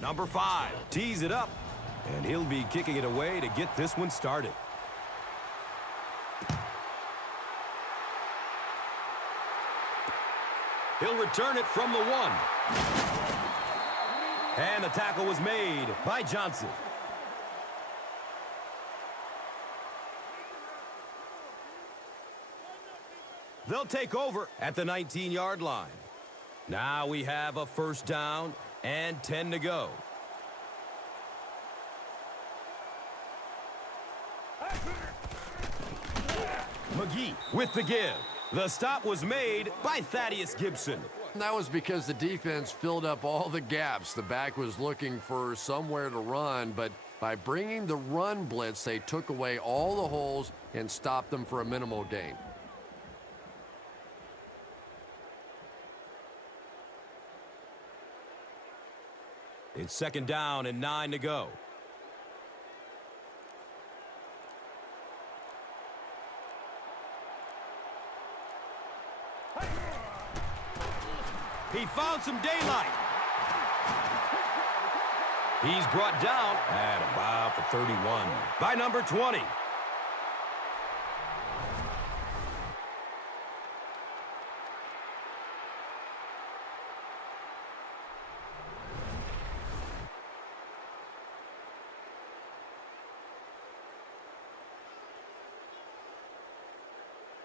Number 5 tees it up, and he'll be kicking it away to get this one started. He'll return it from the 1. And the tackle was made by Johnson. They'll take over at the 19-yard line. Now we have a first down and 10 to go. McKie with the give. The stop was made by Thaddeus Gibson. That was because the defense filled up all the gaps. The back was looking for somewhere to run, but by bringing the run blitz, they took away all the holes and stopped them for a minimal gain. It's second down and 9 to go. He found some daylight. He's brought down at about the 31 by number 20.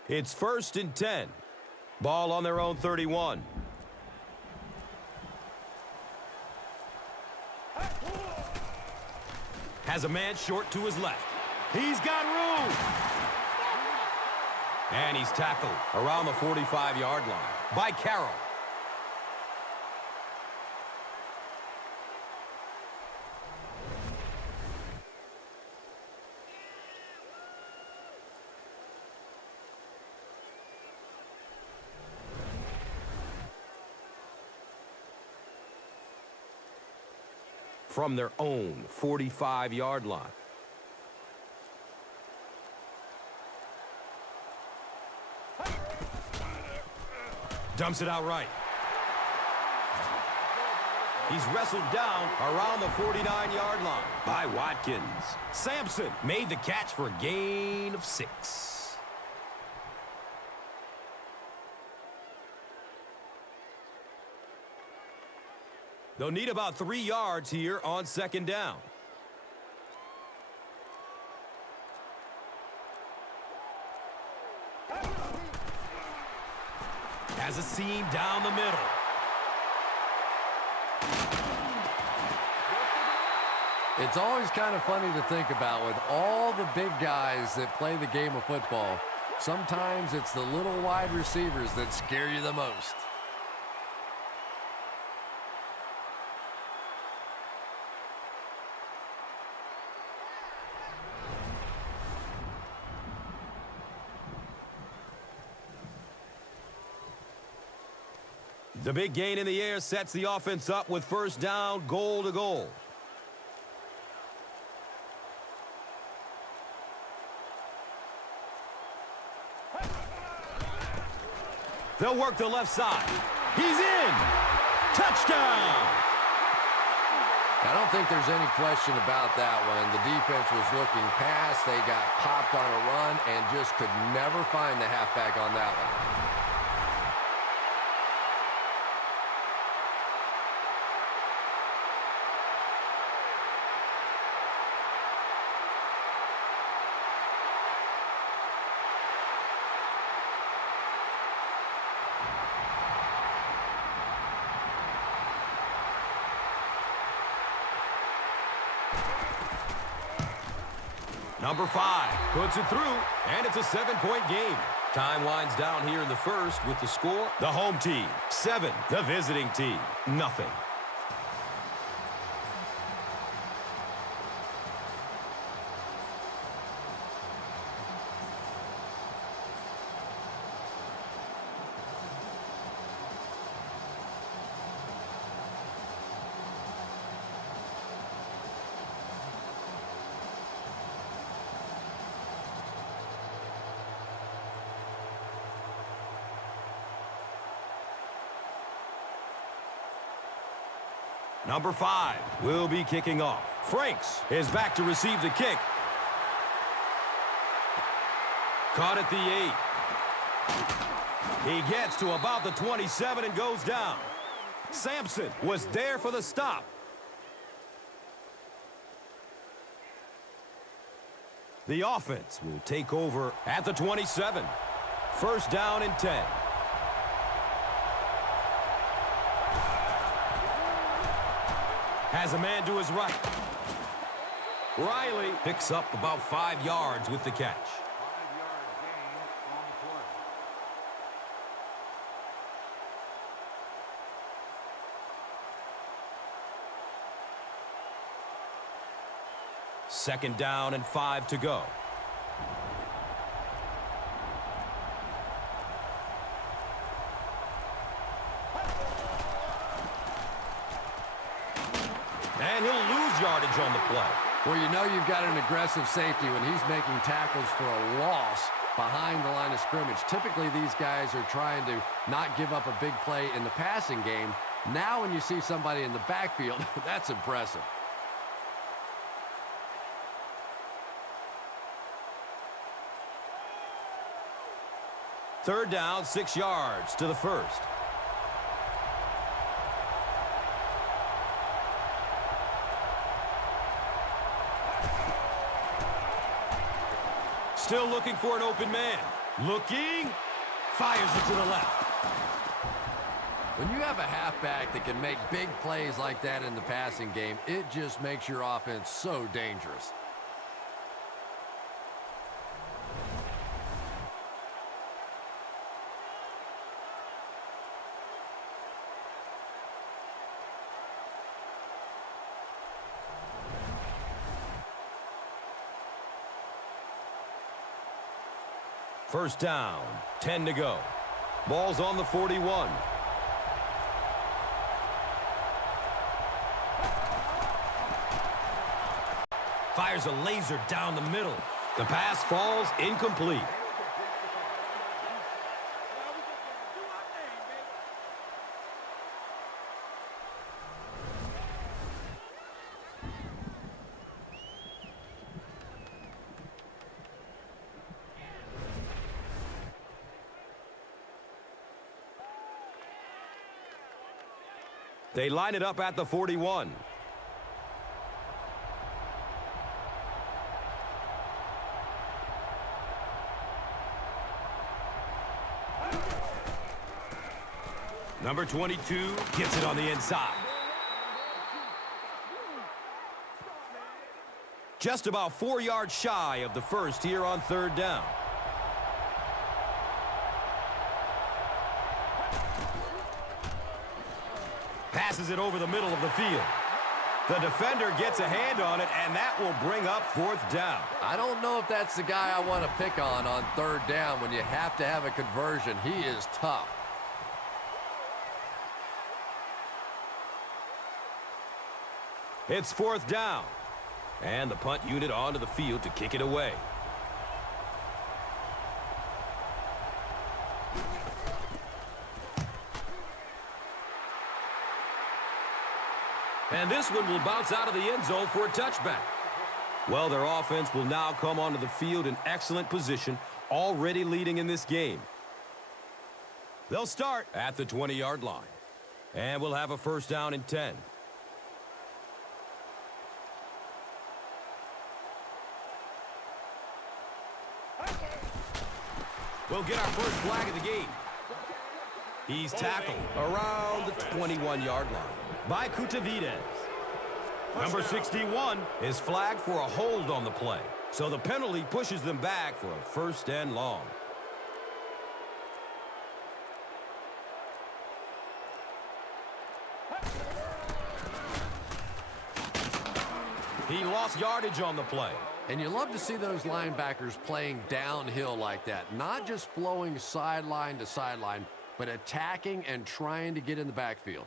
It's first and 10. Ball on their own 31. Has a man short to his left. He's got room. And he's tackled around the 45-yard line by Carroll. From their own 45-yard line. Dumps it out right. He's wrestled down around the 49-yard line by Watkins. Sampson made the catch for a gain of 6. They'll need about 3 yards here on second down. Has a seam down the middle. It's always kind of funny to think about with all the big guys that play the game of football. Sometimes it's the little wide receivers that scare you the most. The big gain in the air sets the offense up with first down, goal to goal. They'll work the left side. He's in! Touchdown! I don't think there's any question about that one. The defense was looking past. They got popped on a run and just could never find the halfback on that one. Number 5 puts it through, and it's a 7-point game. Time winds down here in the first with the score. The home team, 7. The visiting team, nothing. Number 5 will be kicking off. Franks is back to receive the kick. Caught at the 8. He gets to about the 27 and goes down. Sampson was there for the stop. The offense will take over at the 27. First down and 10. Has a man to his right. Riley picks up about 5 yards with the catch. 5-yard gain on the play. Second down and 5 to go. And he'll lose yardage on the play. Well, you know you've got an aggressive safety when he's making tackles for a loss behind the line of scrimmage. Typically, these guys are trying to not give up a big play in the passing game. Now when you see somebody in the backfield, that's impressive. Third down, 6 yards to the first. Still looking for an open man. Looking. Fires it to the left. When you have a halfback that can make big plays like that in the passing game, it just makes your offense so dangerous. First down, 10 to go. Ball's on the 41. Fires a laser down the middle. The pass falls incomplete. They line it up at the 41. Number 22 gets it on the inside. Just about 4 yards shy of the first here on third down. Passes it over the middle of the field. The defender gets a hand on it, and that will bring up fourth down. I don't know if that's the guy I want to pick on third down when you have to have a conversion. He is tough. It's fourth down. And the punt unit onto the field to kick it away. And this one will bounce out of the end zone for a touchback. Well, their offense will now come onto the field in excellent position, already leading in this game. They'll start at the 20-yard line. And we'll have a first down and 10. We'll get our first flag of the game. He's tackled around the 21-yard line by Kutavides. Number 61 is flagged for a hold on the play, so the penalty pushes them back for a first and long. He lost yardage on the play. And you love to see those linebackers playing downhill like that, not just flowing sideline to sideline, but attacking and trying to get in the backfield.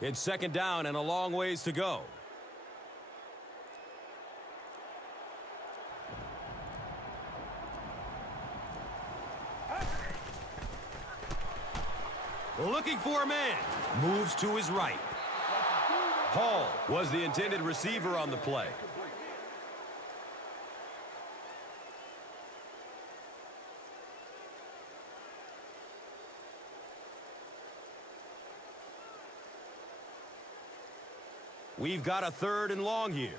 It's second down and a long ways to go. Looking for a man. Moves to his right. Hall was the intended receiver on the play. We've got a 3rd and long here.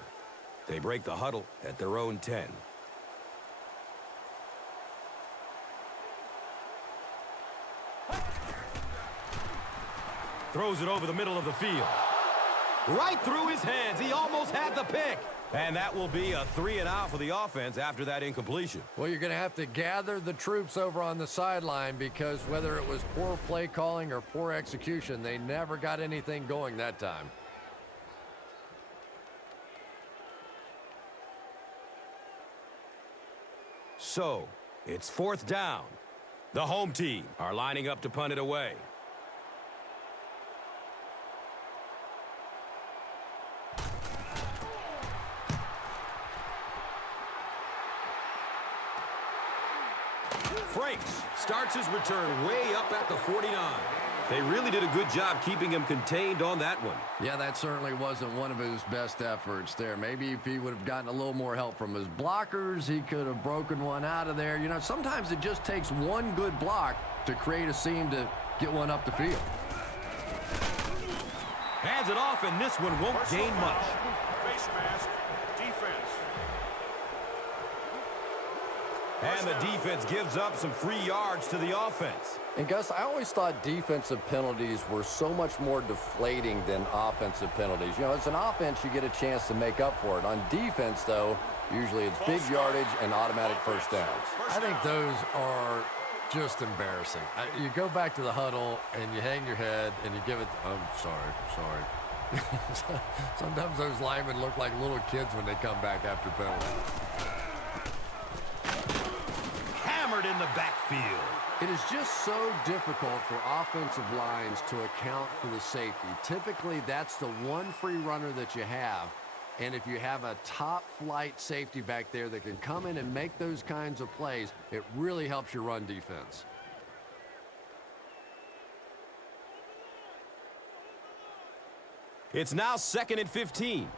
They break the huddle at their own 10. Throws it over the middle of the field. Right through his hands. He almost had the pick. And that will be a 3 and out for the offense after that incompletion. Well, you're going to have to gather the troops over on the sideline because whether it was poor play calling or poor execution, they never got anything going that time. So, it's 4th down. The home team are lining up to punt it away. Franks starts his return way up at the 49. They really did a good job keeping him contained on that one. Yeah, that certainly wasn't one of his best efforts there. Maybe if he would have gotten a little more help from his blockers, he could have broken one out of there. You know, sometimes it just takes one good block to create a seam to get one up the field. Hands it off, and this one won't gain much. Face mask, defense. And the defense gives up some free yards to the offense. And Gus, I always thought defensive penalties were so much more deflating than offensive penalties. You know, as an offense, you get a chance to make up for it. On defense, though, usually it's big yardage and automatic first downs. I think those are just embarrassing. You go back to the huddle and you hang your head and you give it, I'm sorry. Sometimes those linemen look like little kids when they come back after penalties. Hammered in the backfield. It is just so difficult for offensive lines to account for the safety. Typically, that's the one free runner that you have. And if you have a top-flight safety back there that can come in and make those kinds of plays, it really helps your run defense. It's now 2nd and 15.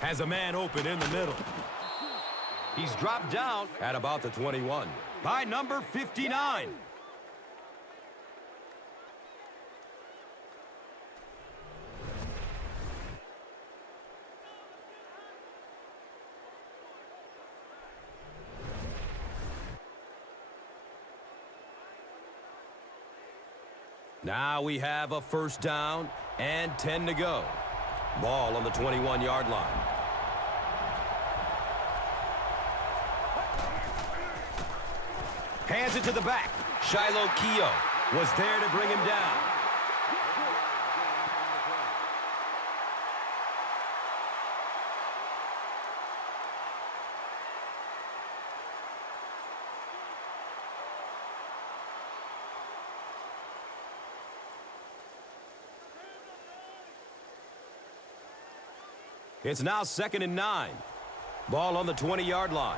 Has a man open in the middle. He's dropped down at about the 21 by number 59. Now we have a 1st down and 10 to go. Ball on the 21-yard line. Hands it to the back. Shiloh Keogh was there to bring him down. It's now 2nd and 9. Ball on the 20-yard line.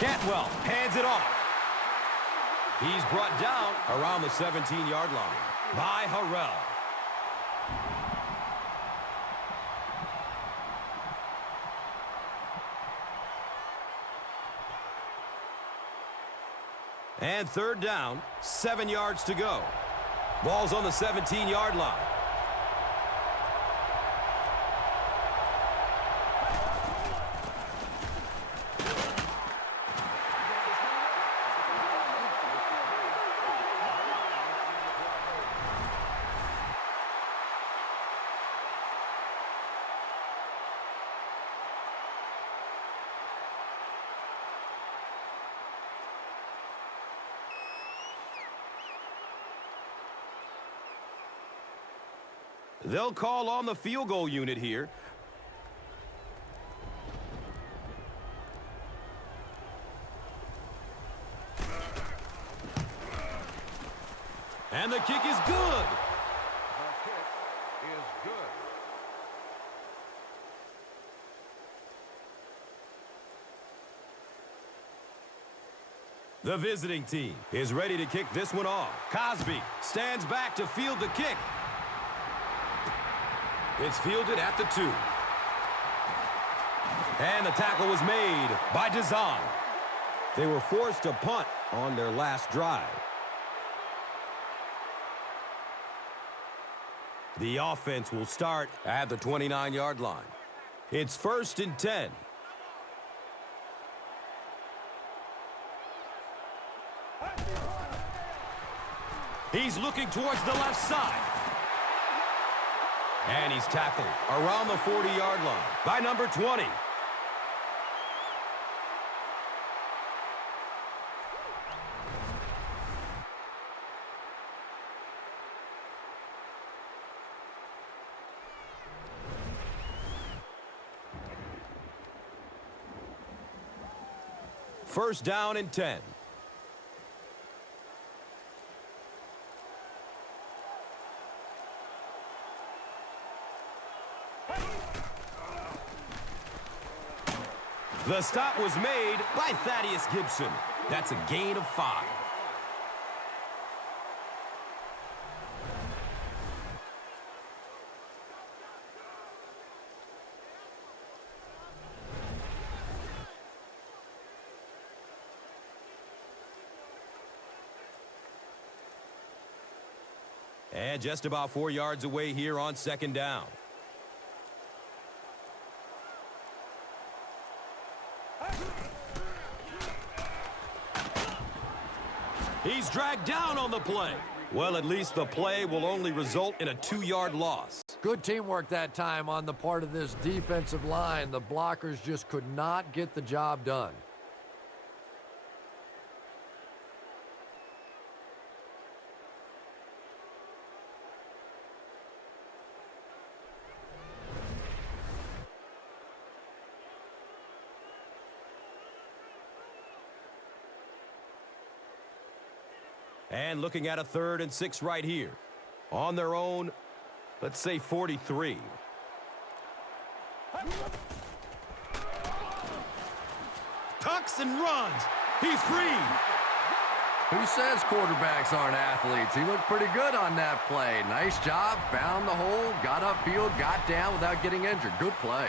Cantwell hands it off. He's brought down around the 17-yard line by Harrell. And 3rd down, 7 yards to go. Ball's on the 17-yard line. They'll call on the field goal unit here. And the kick is good. The kick is good. The visiting team is ready to kick this one off. Cosby stands back to field the kick. It's fielded at the 2. And the tackle was made by design. They were forced to punt on their last drive. The offense will start at the 29-yard line. It's 1st and 10. He's looking towards the left side. And he's tackled around the 40-yard line by number 20. First down and 10. The stop was made by Thaddeus Gibson. That's a gain of 5. And just about 4 yards away here on 2nd down. He's dragged down on the play. Well, at least the play will only result in a 2-yard loss. Good teamwork that time on the part of this defensive line. The blockers just could not get the job done. And looking at a 3rd and 6 right here. On their own, let's say 43. Tucks and runs. He's free. Who says quarterbacks aren't athletes? He looked pretty good on that play. Nice job, found the hole, got upfield, got down without getting injured. Good play.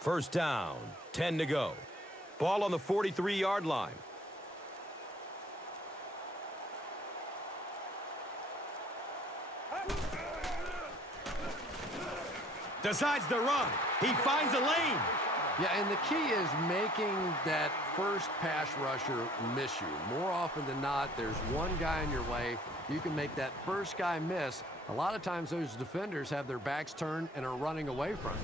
First down, 10 to go. Ball on the 43-yard line. Decides to run. He finds a lane. Yeah, and the key is making that first pass rusher miss you. More often than not, there's one guy in your way. You can make that first guy miss. A lot of times those defenders have their backs turned and are running away from it.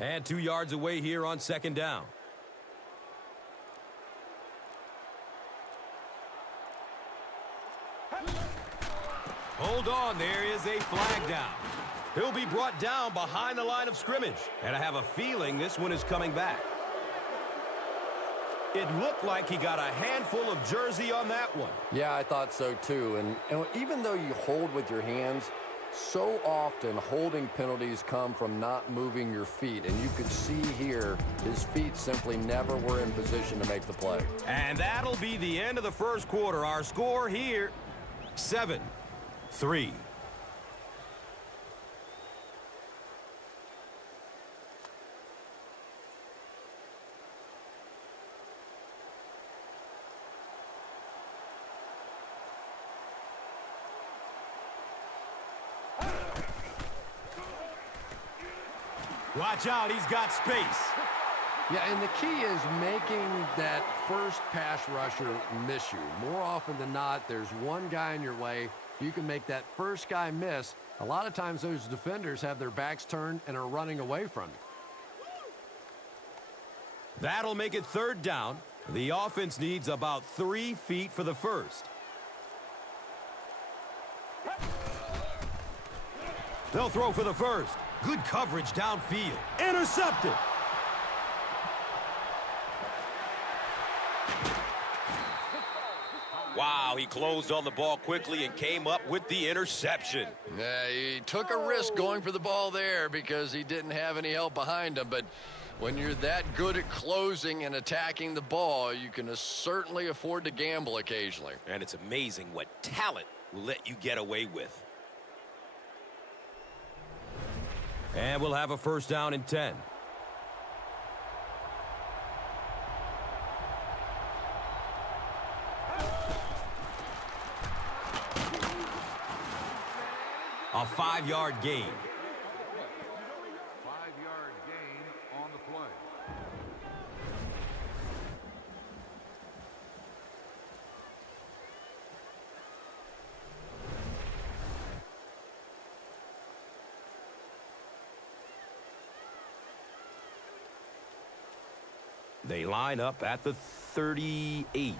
And 2 yards away here on 2nd down. Hold on, there is a flag down. He'll be brought down behind the line of scrimmage. And I have a feeling this one is coming back. It looked like he got a handful of jersey on that one. Yeah, I thought so too. And even though you hold with your hands, so often holding penalties come from not moving your feet. And you could see here, his feet simply never were in position to make the play. And that'll be the end of the first quarter. Our score here, 7-3. Watch out, he's got space. Yeah, and the key is making that first pass rusher miss you. More often than not, there's one guy in your way. you can make that first guy miss. A lot of times those defenders have their backs turned and are running away from you. That'll make it 3rd down. The offense needs about 3 feet for the first. They'll throw for the first. Good coverage downfield. Intercepted. Wow, he closed on the ball quickly and came up with the interception. Yeah, he took a risk going for the ball there because he didn't have any help behind him. But when you're that good at closing and attacking the ball, you can certainly afford to gamble occasionally. And it's amazing what talent will let you get away with. And we'll have a 1st down and 10. A 5-yard gain. 5-yard gain on the play. They line up at the 38.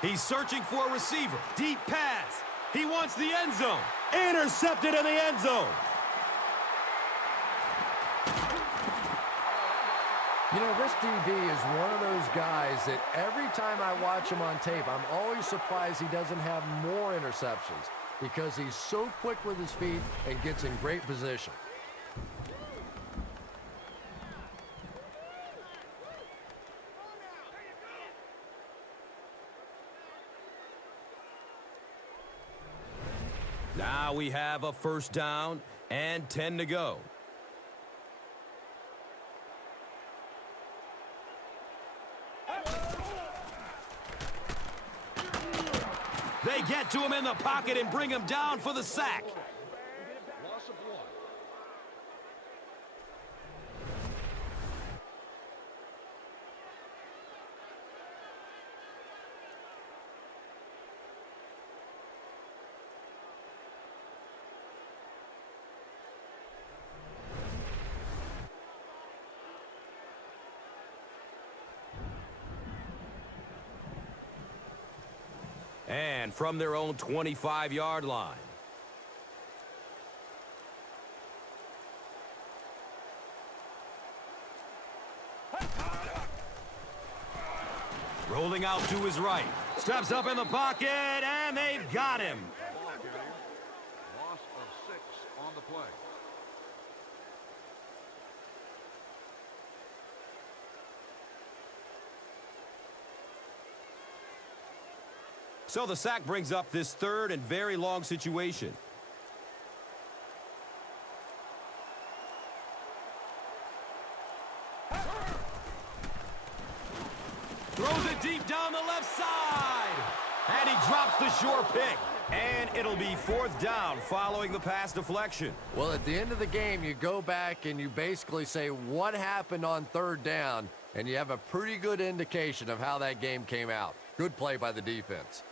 He's searching for a receiver. Deep pass. He wants the end zone. Intercepted in the end zone. You know, this DB is one of those guys that every time I watch him on tape, I'm always surprised he doesn't have more interceptions because he's so quick with his feet and gets in great position. Now we have a 1st down and 10 to go. They get to him in the pocket and bring him down for the sack. Loss of 1. And from their own 25-yard line. Rolling out to his right. Steps up in the pocket, and they've got him. Ball carrier. Loss of 6 on the play. So the sack brings up this 3rd and very long situation. Throws it deep down the left side. And he drops the sure pick. And it'll be 4th down following the pass deflection. Well, at the end of the game, you go back and you basically say what happened on 3rd down, and you have a pretty good indication of how that game came out. Good play by the defense.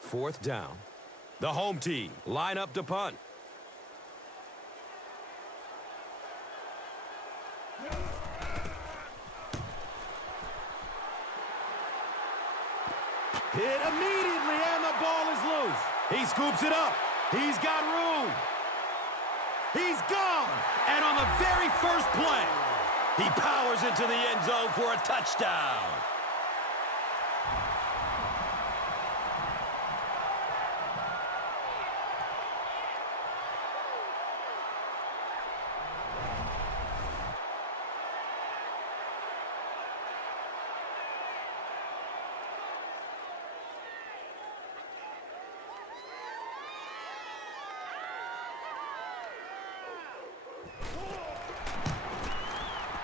Fourth down. The home team line up to punt. Hit immediately, and the ball is loose. He scoops it up. He's got room. He's gone. And on the very first play, he powers into the end zone for a touchdown.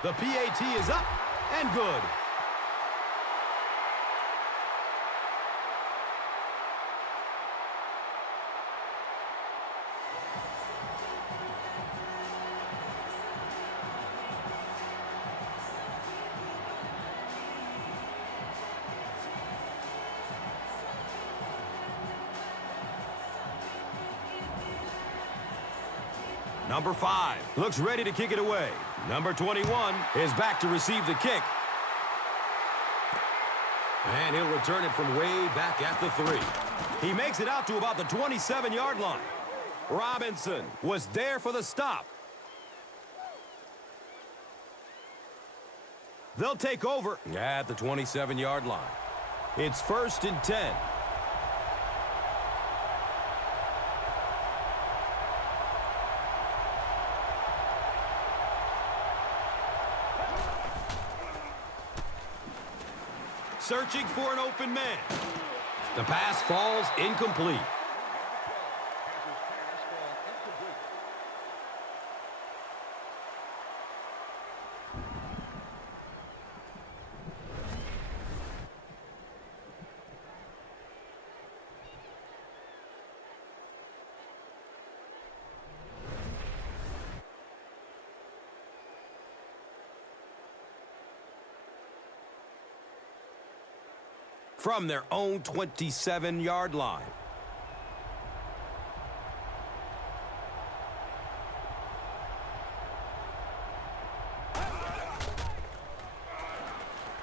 The PAT is up and good. Number 5 looks ready to kick it away. Number 21 is back to receive the kick. And he'll return it from way back at the 3. He makes it out to about the 27-yard line. Robinson was there for the stop. They'll take over at the 27-yard line. It's 1st and 10. Searching for an open man. The pass falls incomplete. From their own 27-yard line.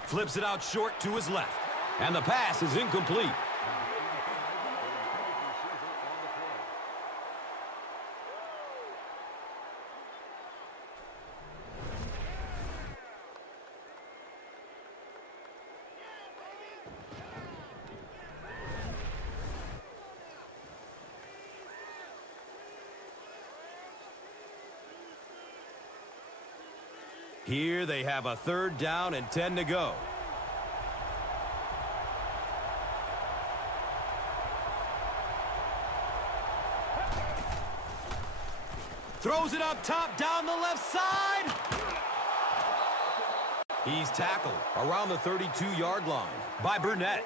Flips it out short to his left. And the pass is incomplete. Here they have a 3rd down and 10 to go. Throws it up top down the left side. He's tackled around the 32-yard line by Burnett.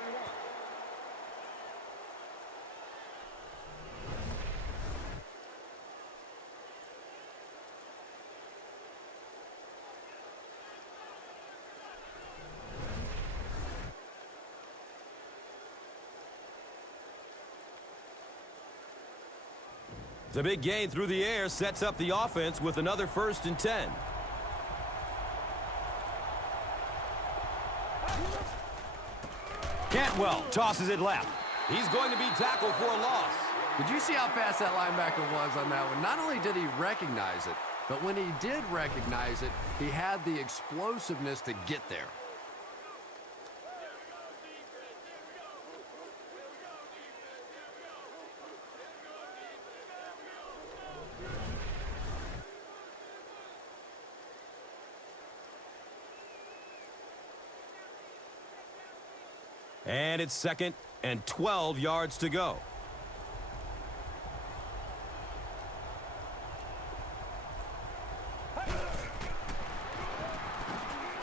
The big gain through the air sets up the offense with another 1st and 10. Cantwell tosses it left. He's going to be tackled for a loss. Did you see how fast that linebacker was on that one? Not only did he recognize it, but when he did recognize it, he had the explosiveness to get there. And it's 2nd and 12 yards to go.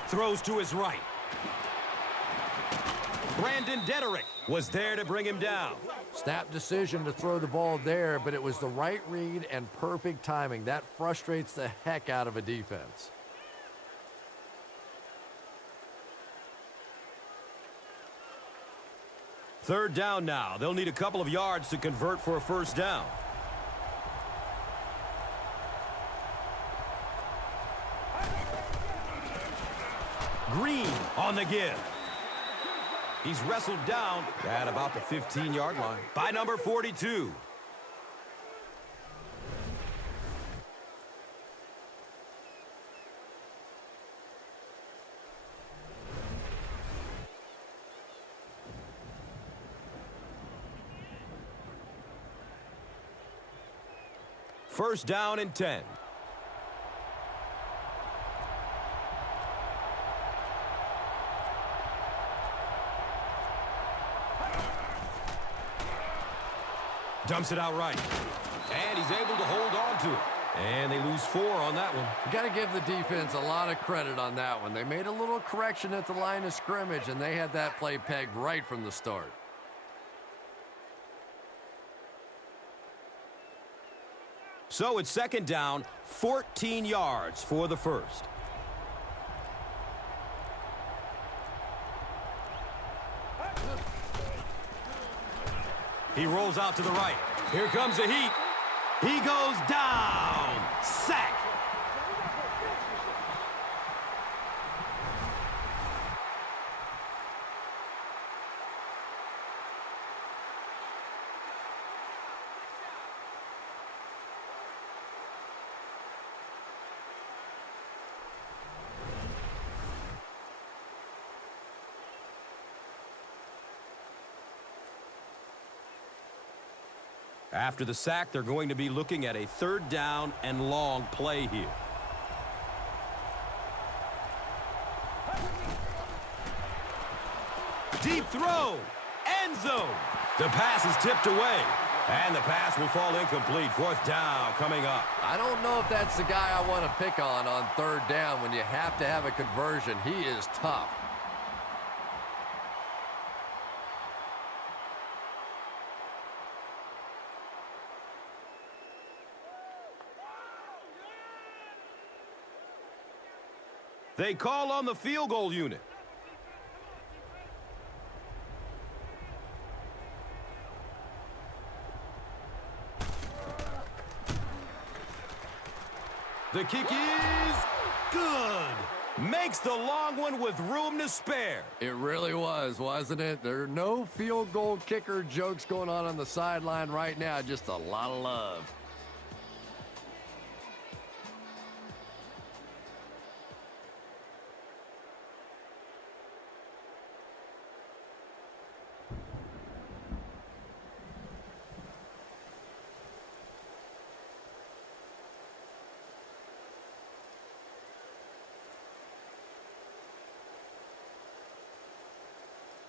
Throws to his right. Brandon Dederick was there to bring him down. Snap decision to throw the ball there, but it was the right read and perfect timing. That frustrates the heck out of a defense. Third down now. They'll need a couple of yards to convert for a 1st down. Green on the give. He's wrestled down at about the 15-yard line by number 42. First down and 10. Dumps it out right. And he's able to hold on to it. And they lose 4 on that one. You got to give the defense a lot of credit on that one. They made a little correction at the line of scrimmage, and they had that play pegged right from the start. So it's 2nd down, 14 yards for the 1st. He rolls out to the right. Here comes the heat. He goes down. Sack. After the sack, they're going to be looking at a 3rd down and long play here. Deep throw. End zone. The pass is tipped away. And the pass will fall incomplete. 4th down coming up. I don't know if that's the guy I want to pick on 3rd down when you have to have a conversion. He is tough. They call on the field goal unit. The kick is good. Makes the long one with room to spare. It really was, wasn't it? There are no field goal kicker jokes going on the sideline right now. Just a lot of love.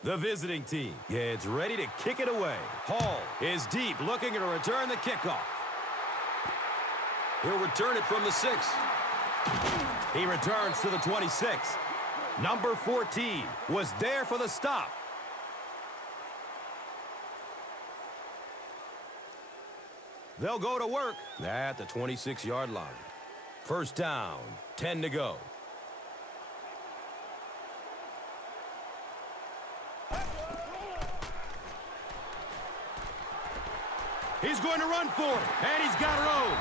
The visiting team gets ready to kick it away. Hall is deep, looking to return the kickoff. He'll return it from the 6. He returns to the 26. Number 14 was there for the stop. They'll go to work at the 26-yard line. 1st down, 10 to go. He's going to run for it, and he's got room.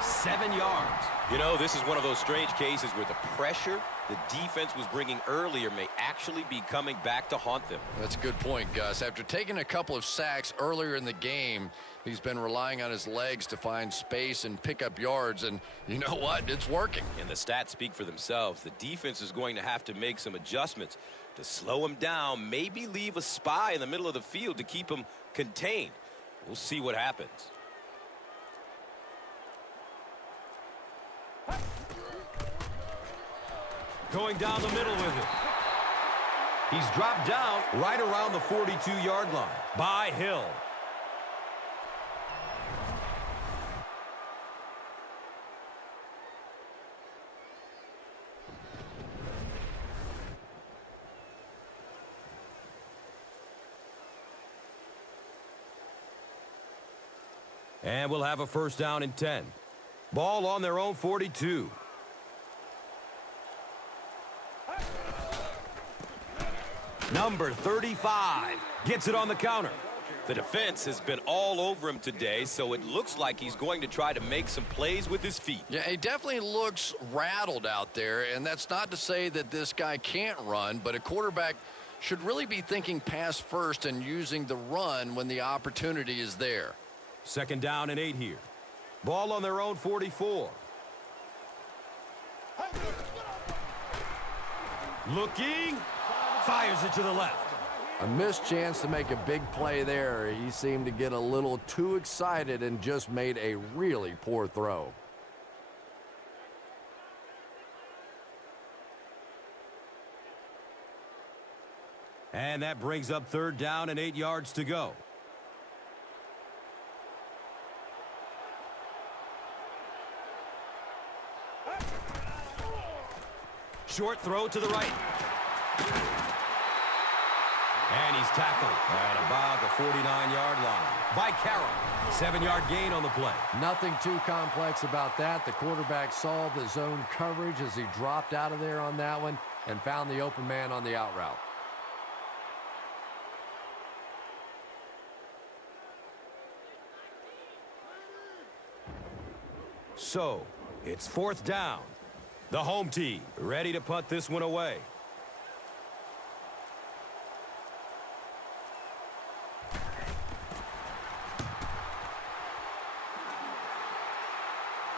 7 yards. You know, this is one of those strange cases where the pressure the defense was bringing earlier may actually be coming back to haunt them. That's a good point, Gus. After taking a couple of sacks earlier in the game, he's been relying on his legs to find space and pick up yards, and you know what? It's working. And the stats speak for themselves. The defense is going to have to make some adjustments to slow him down, maybe leave a spy in the middle of the field to keep him contained. We'll see what happens. Going down the middle with it. He's dropped down right around the 42-yard line by Hill. And we'll have a 1st down and 10. Ball on their own 42. Number 35 gets it on the counter. The defense has been all over him today, so it looks like he's going to try to make some plays with his feet. Yeah, he definitely looks rattled out there, and that's not to say that this guy can't run, but a quarterback should really be thinking pass first and using the run when the opportunity is there. 2nd down and 8 here. Ball on their own 44. Looking. Fires it to the left. A missed chance to make a big play there. He seemed to get a little too excited and just made a really poor throw. And that brings up 3rd down and 8 yards to go. Short throw to the right. And he's tackled at about the 49-yard line by Carroll. 7-yard gain on the play. Nothing too complex about that. The quarterback saw the zone coverage as he dropped out of there on that one and found the open man on the out route. So, it's 4th down. The home team ready to punt this one away.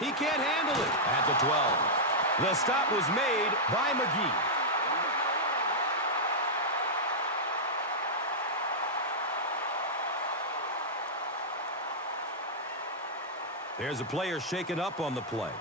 He can't handle it at the 12. The stop was made by McKie. There's a player shaken up on the play.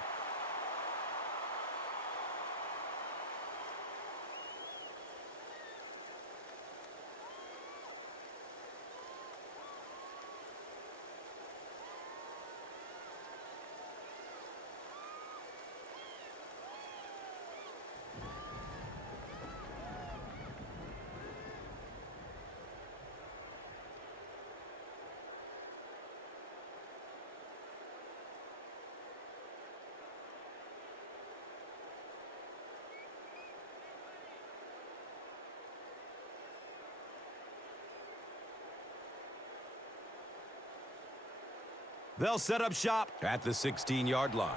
They'll set up shop at the 16-yard line.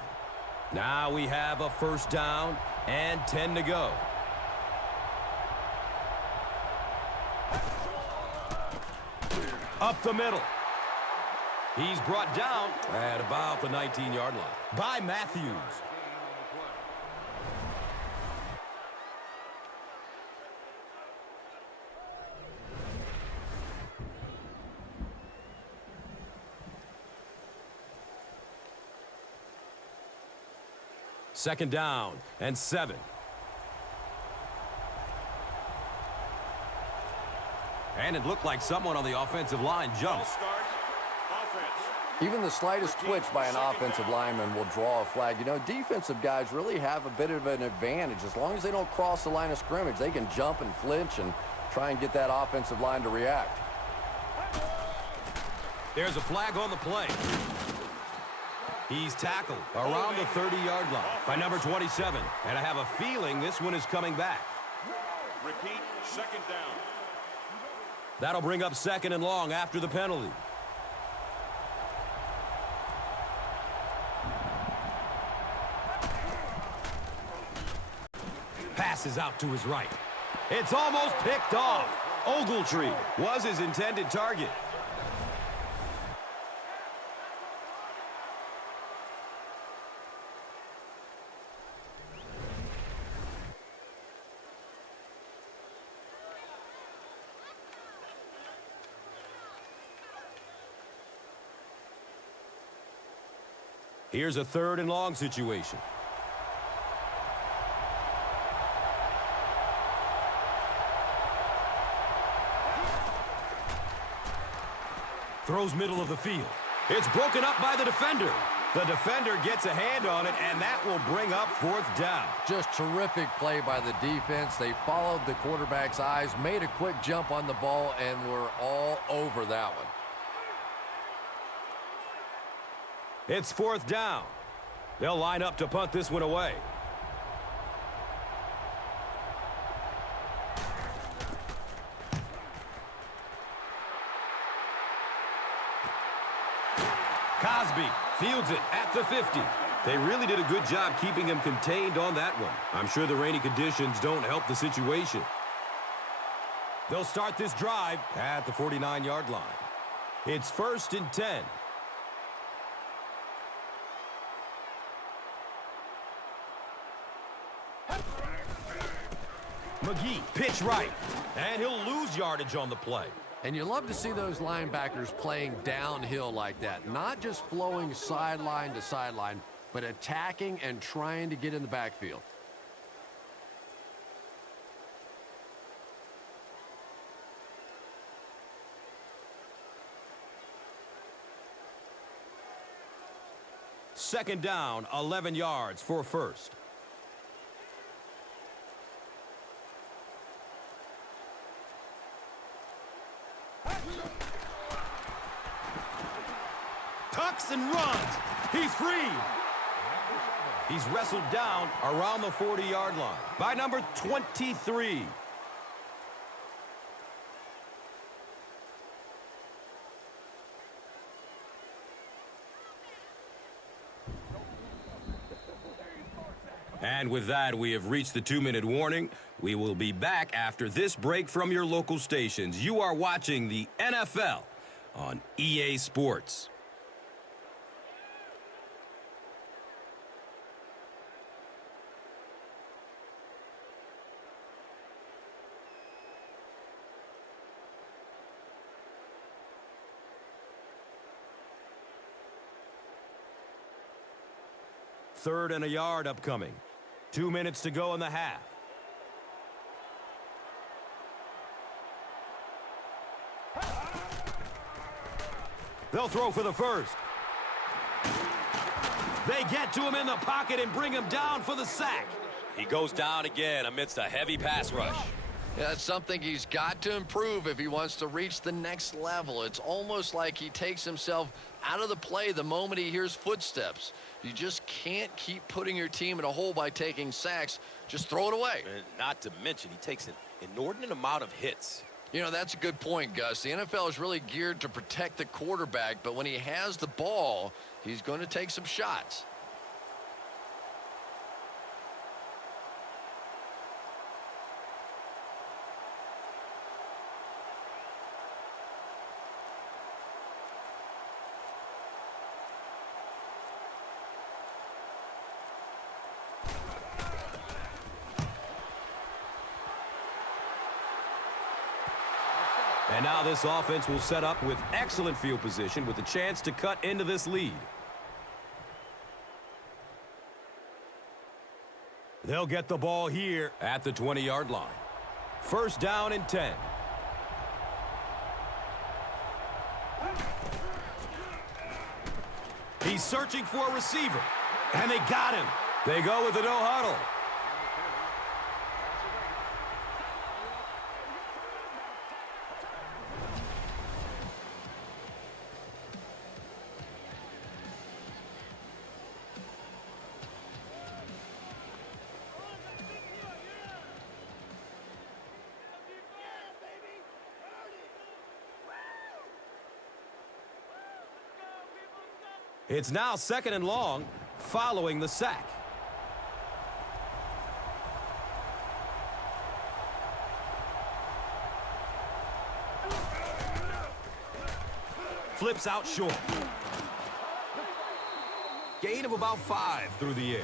Now we have a 1st down and 10 to go. Up the middle. He's brought down at about the 19-yard line by Matthews. 2nd down and 7. And it looked like someone on the offensive line jumped. Even the slightest twitch by an offensive lineman will draw a flag. You know, defensive guys really have a bit of an advantage. As long as they don't cross the line of scrimmage, they can jump and flinch and try and get that offensive line to react. There's a flag on the play. He's tackled around the 30-yard line by number 27. And I have a feeling this one is coming back. Repeat, 2nd down. That'll bring up 2nd and long after the penalty. Passes out to his right. It's almost picked off. Ogletree was his intended target. Here's a 3rd and long situation. Throws middle of the field. It's broken up by the defender. The defender gets a hand on it, and that will bring up 4th down. Just terrific play by the defense. They followed the quarterback's eyes, made a quick jump on the ball, and were all over that one. It's 4th down. They'll line up to punt this one away. Cosby fields it at the 50. They really did a good job keeping him contained on that one. I'm sure the rainy conditions don't help the situation. They'll start this drive at the 49-yard line. It's 1st and 10. McKie, pitch right, and he'll lose yardage on the play. And you love to see those linebackers playing downhill like that, not just flowing sideline to sideline, but attacking and trying to get in the backfield. Second down, 11 yards for 1st. Tucks and runs. He's free. He's wrestled down around the 40-yard line by number 23. And with that, we have reached the 2-minute warning. We will be back after this break from your local stations. You are watching the NFL on EA Sports. Third and a yard upcoming. 2 minutes to go in the half. They'll throw for the first. They get to him in the pocket and bring him down for the sack. He goes down again amidst a heavy pass rush. Yeah, that's something he's got to improve if he wants to reach the next level. It's almost like he takes himself out of the play the moment he hears footsteps. You just can't keep putting your team in a hole by taking sacks. Just throw it away. And not to mention, he takes an inordinate amount of hits. You know, that's a good point, Gus. The NFL is really geared to protect the quarterback, but when he has the ball, he's going to take some shots. And now this offense will set up with excellent field position with a chance to cut into this lead. They'll get the ball here at the 20-yard line. First down and 10. He's searching for a receiver. And they got him. They go with the no huddle. It's now 2nd and long following the sack. Flips out short. Gain of about 5 through the air.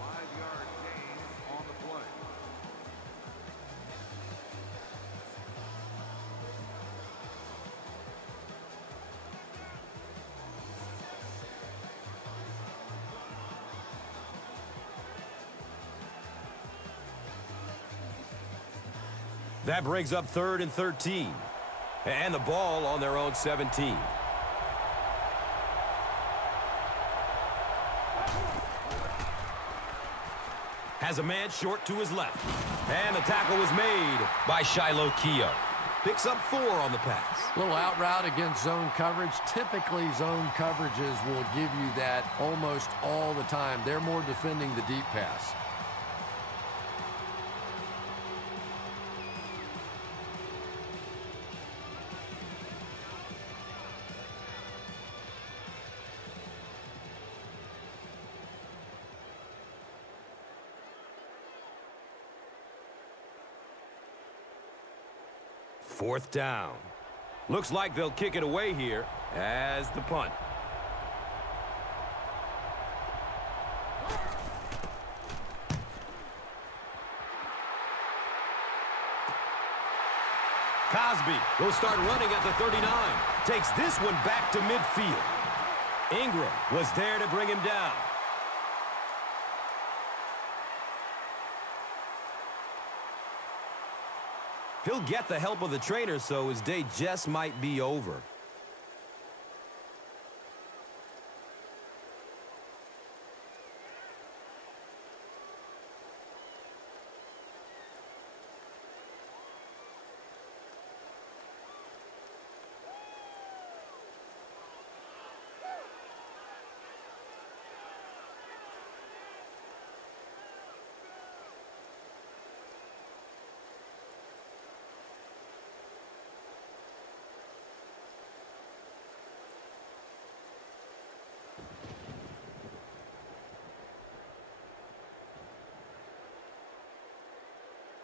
5-yard gain on the play. That brings up 3rd and 13. And the ball on their own 17. Has a man short to his left. And the tackle was made by Shiloh Keogh. Picks up 4 on the pass. Little out route against zone coverage. Typically, zone coverages will give you that almost all the time. They're more defending the deep pass. Fourth down. Looks like they'll kick it away here as the punt. Cosby will start running at the 39. Takes this one back to midfield. Ingram was there to bring him down. He'll get the help of the trainer, so his day just might be over.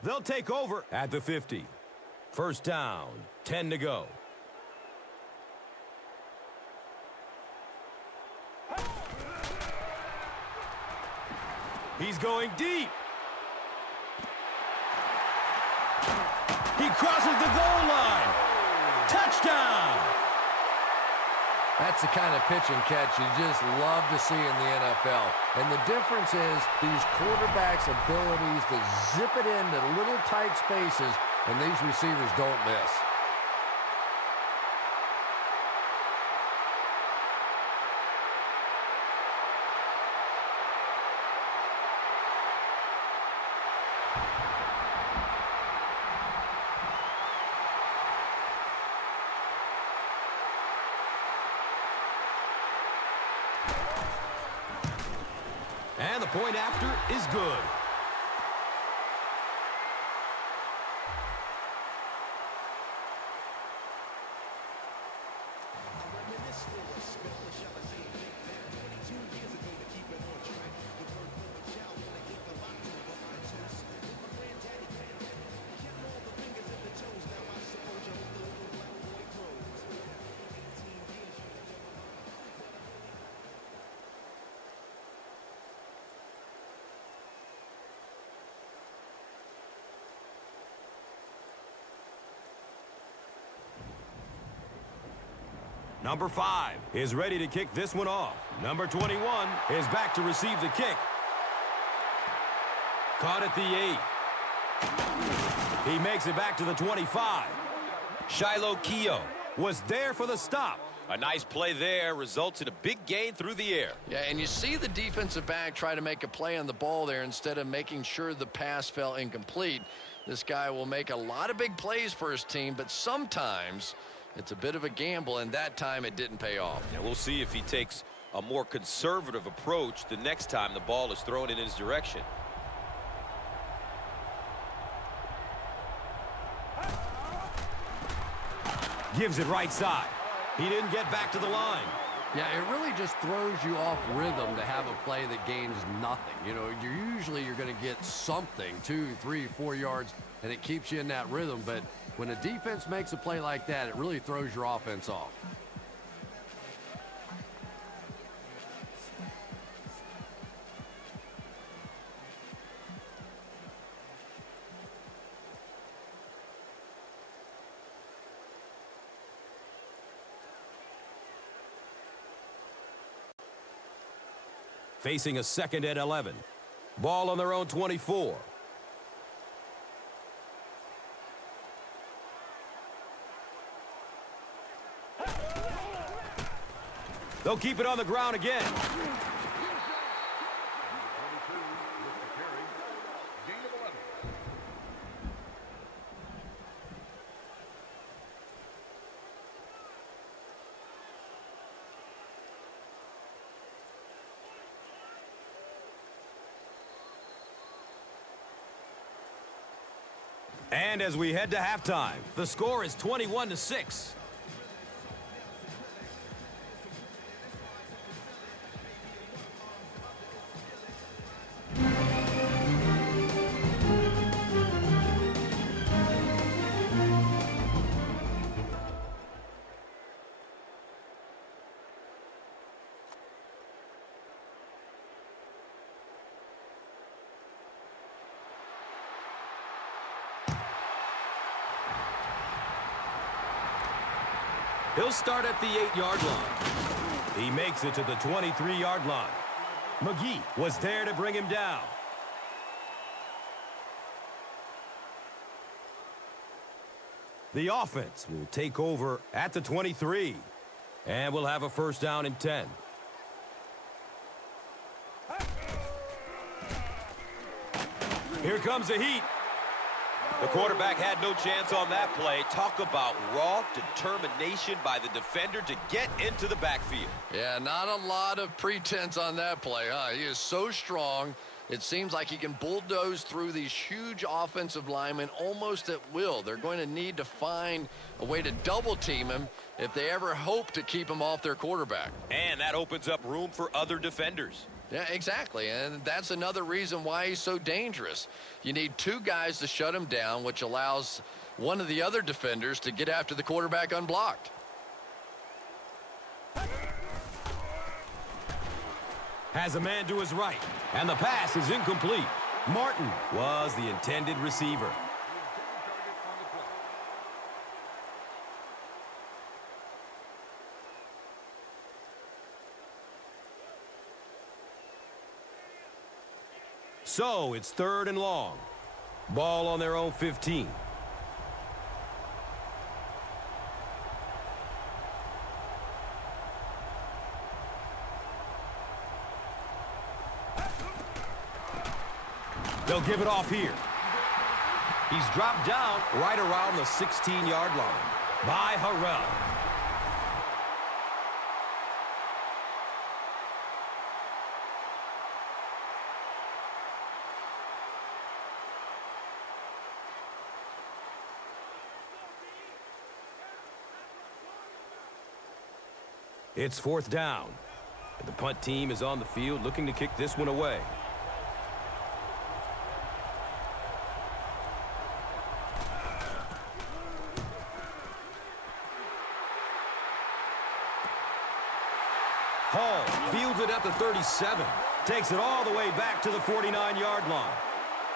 They'll take over at the 50. First down, 10 to go. He's going deep. He crosses the goal line. Touchdown! That's the kind of pitch and catch you just love to see in the NFL. And the difference is these quarterbacks' abilities to zip it into little tight spaces, and these receivers don't miss. And the point after is good. Number 5 is ready to kick this one off. Number 21 is back to receive the kick. Caught at the 8. He makes it back to the 25. Shiloh Keogh Was there for the stop. A nice play there results in a big gain through the air. Yeah, and you see the defensive back try to make a play on the ball there instead of making sure the pass fell incomplete. This guy will make a lot of big plays for his team, but sometimes it's a bit of a gamble, and that time it didn't pay off. And we'll see if he takes a more conservative approach the next time the ball is thrown in his direction. Gives it right side. He didn't get back to the line. Yeah, it really just throws you off rhythm to have a play that gains nothing. You know, you're going to get something, 2, 3, 4 yards, and it keeps you in that rhythm. But when a defense makes a play like that, it really throws your offense off. Facing a second and 11. Ball on their own 24. They'll keep it on the ground again. And as we head to halftime, the score is 21-6. He'll start at the 8-yard line. He makes it to the 23-yard line. McKie was there to bring him down. The offense will take over at the 23. And we'll have a first down and 10. Here comes the heat. The quarterback had no chance on that play. Talk about raw determination by the defender to get into the backfield. Yeah, not a lot of pretense on that play, huh? He is so strong. It seems like he can bulldoze through these huge offensive linemen almost at will. They're going to need to find a way to double team him if they ever hope to keep him off their quarterback. And that opens up room for other defenders. Yeah, exactly, and that's another reason why he's so dangerous. You need two guys to shut him down, which allows one of the other defenders to get after the quarterback unblocked. Has a man to his right, and the pass is incomplete. Martin was the intended receiver. So it's 3rd and long. Ball on their own 15. They'll give it off here. He's dropped down right around the 16-yard line by Harrell. It's 4th down. And the punt team is on the field looking to kick this one away. Hall fields it at the 37. Takes it all the way back to the 49-yard line.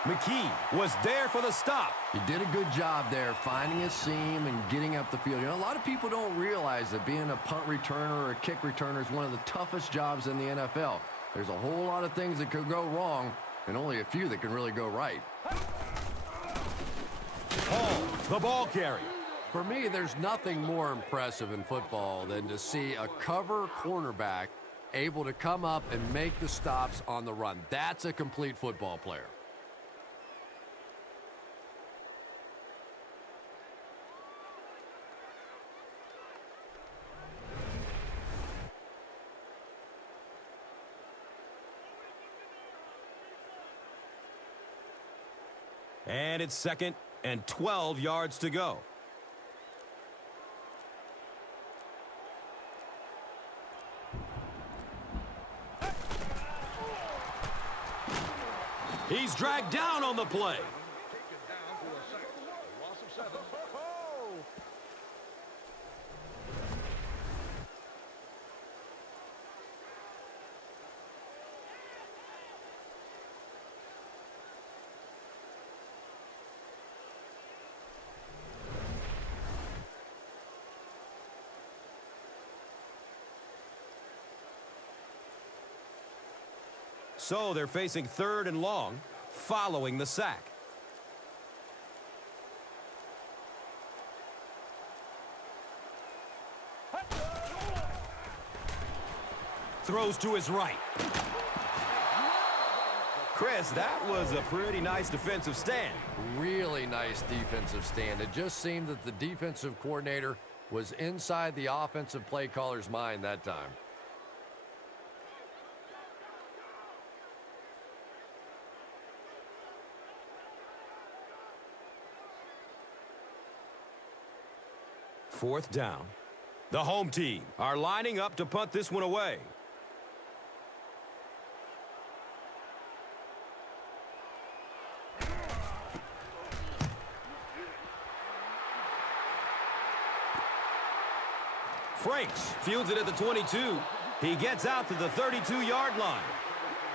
McKie was there for the stop. He did a good job there finding a seam and getting up the field. You know, a lot of people don't realize that being a punt returner or a kick returner is one of the toughest jobs in the NFL. There's a whole lot of things that could go wrong and only a few that can really go right. Hall, the ball carrier. For me, there's nothing more impressive in football than to see a cover cornerback able to come up and make the stops on the run. That's a complete football player. And it's 2nd and 12 yards to go. He's dragged down on the play. Taken down to a sack. A loss of 7. So they're facing 3rd and long following the sack. Throws to his right. Chris, that was a pretty nice defensive stand. Really nice defensive stand. It just seemed that the defensive coordinator was inside the offensive play caller's mind that time. Fourth down. The home team are lining up to punt this one away. Franks fields it at the 22. He gets out to the 32-yard line.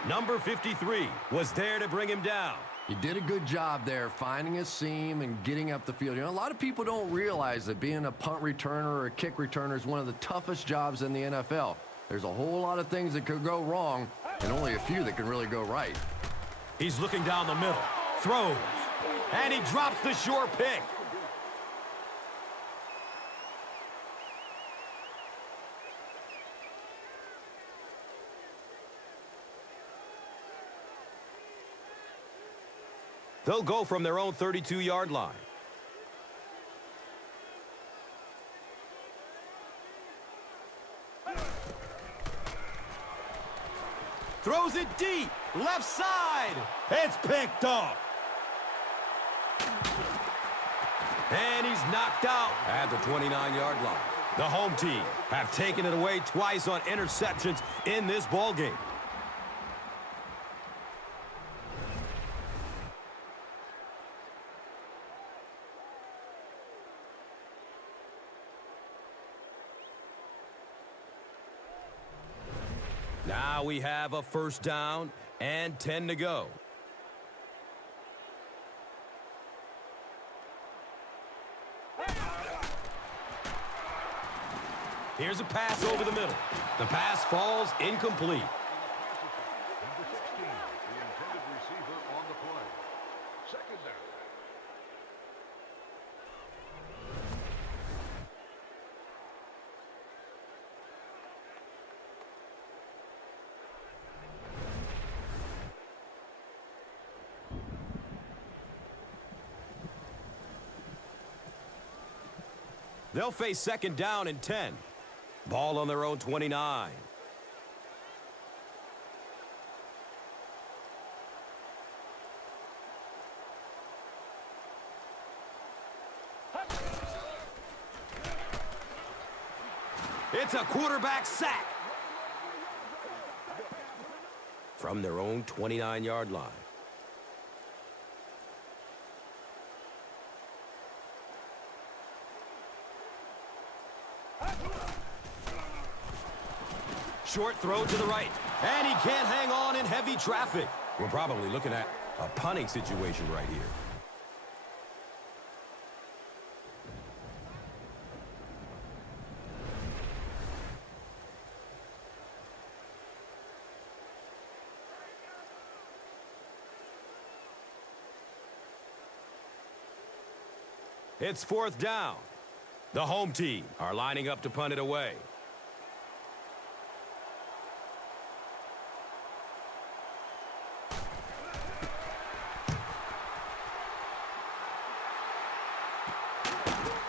Number 53 was there to bring him down. He did a good job there finding a seam and getting up the field. You know, a lot of people don't realize that being a punt returner or a kick returner is one of the toughest jobs in the NFL. There's a whole lot of things that could go wrong and only a few that can really go right. He's looking down the middle, throws, and he drops the sure pick. They'll go from their own 32-yard line. Throws it deep, left side. It's picked off. And he's knocked out at the 29-yard line. The home team have taken it away twice on interceptions in this ballgame. Now we have a first down and 10 to go. Here's a pass over the middle. The pass falls incomplete. Number 16, the intended receiver on the play. Second down. They'll face second down and 10. Ball on their own 29. It's a quarterback sack. From their own 29-yard line. Short throw to the right. And he can't hang on in heavy traffic. We're probably looking at a punting situation right here. It's fourth down. The home team are lining up to punt it away.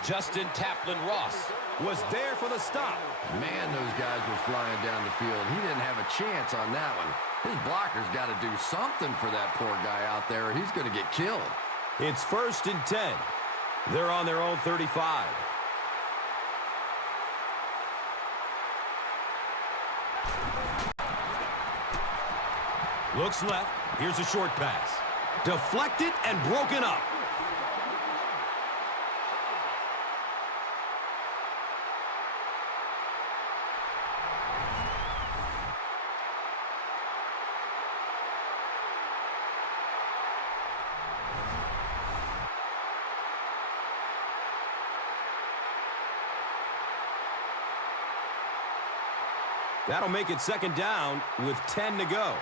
Justin Taplin-Ross was there for the stop. Man, those guys were flying down the field. He didn't have a chance on that one. His blocker's got to do something for that poor guy out there, or he's going to get killed. It's first and 10. They're on their own 35. Looks left. Here's a short pass. Deflected and broken up. That'll make it second down with 10 to go.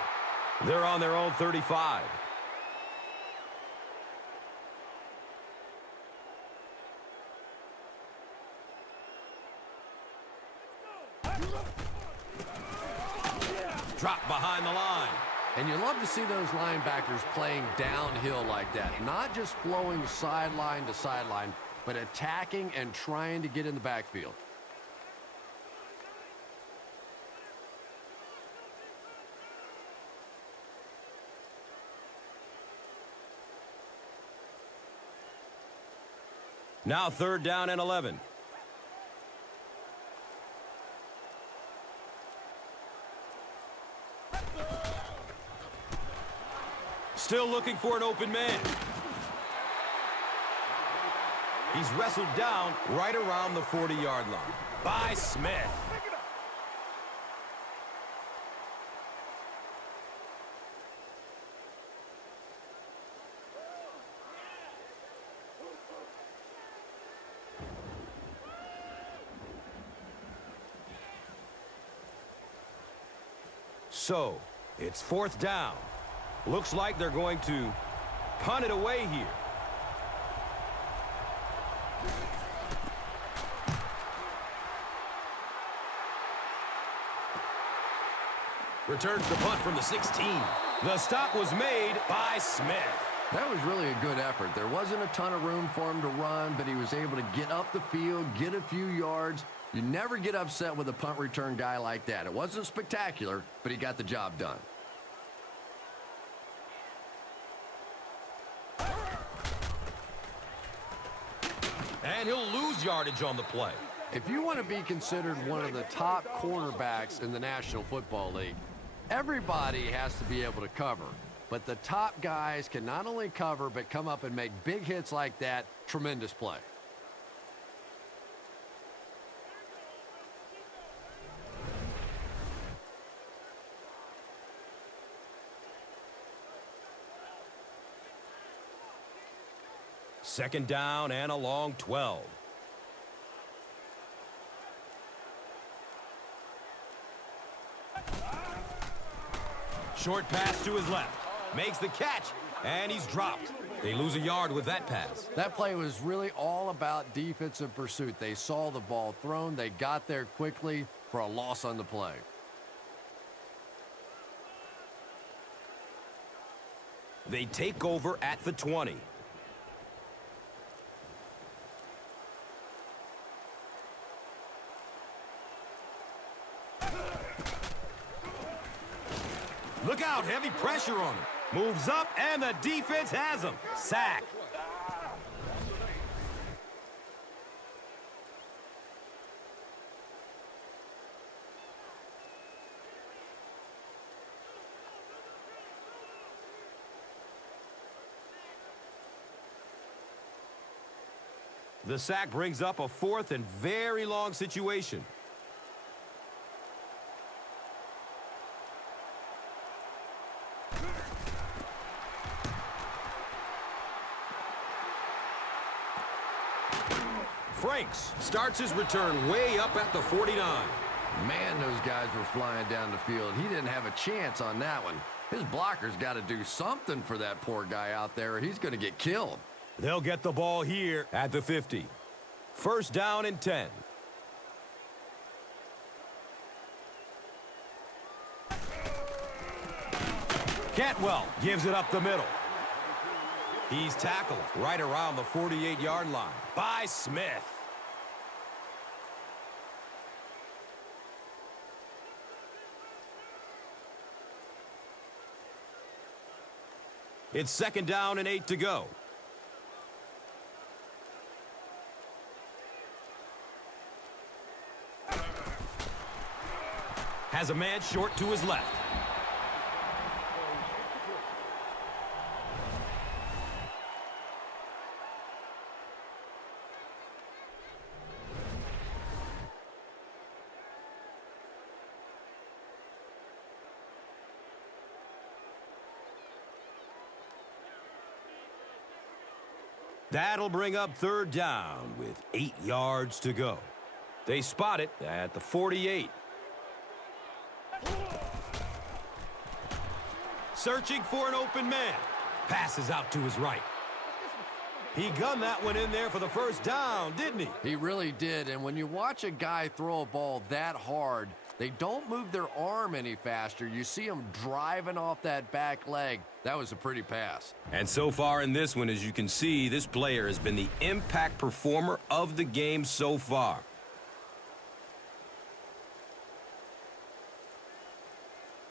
They're on their own 35. Drop behind the line. And you love to see those linebackers playing downhill like that. Not just flowing sideline to sideline, but attacking and trying to get in the backfield. Now third down and 11. Still looking for an open man. He's wrestled down right around the 40-yard line by Smith. So, it's fourth down. Looks like they're going to punt it away here. Returns the punt from the 16. The stop was made by Smith. That was really a good effort. There wasn't a ton of room for him to run, but he was able to get up the field, get a few yards. You never get upset with a punt return guy like that. It wasn't spectacular, but he got the job done. And he'll lose yardage on the play. If you want to be considered one of the top cornerbacks in the National Football League, everybody has to be able to cover. But the top guys can not only cover, but come up and make big hits like that. Tremendous play. Second down and a long 12. Short pass to his left. Makes the catch, and he's dropped. They lose a yard with that pass. That play was really all about defensive pursuit. They saw the ball thrown. They got there quickly for a loss on the play. They take over at the 20. Look out, heavy pressure on him. Moves up, and the defense has him. Sack. The sack brings up a fourth and very long situation. Franks starts his return way up at the 49. Man, those guys were flying down the field. He didn't have a chance on that one. His blocker's got to do something for that poor guy out there, or he's going to get killed. They'll get the ball here at the 50. First down and 10. Cantwell gives it up the middle. He's tackled right around the 48-yard line by Smith. It's second down and 8 to go. Has a man short to his left. That'll bring up third down with 8 yards to go. They spot it at the 48. Searching for an open man. Passes out to his right. He gunned that one in there for the first down, didn't he? He really did, and when you watch a guy throw a ball that hard, they don't move their arm any faster. You see them driving off that back leg. That was a pretty pass. And so far in this one, as you can see, this player has been the impact performer of the game so far.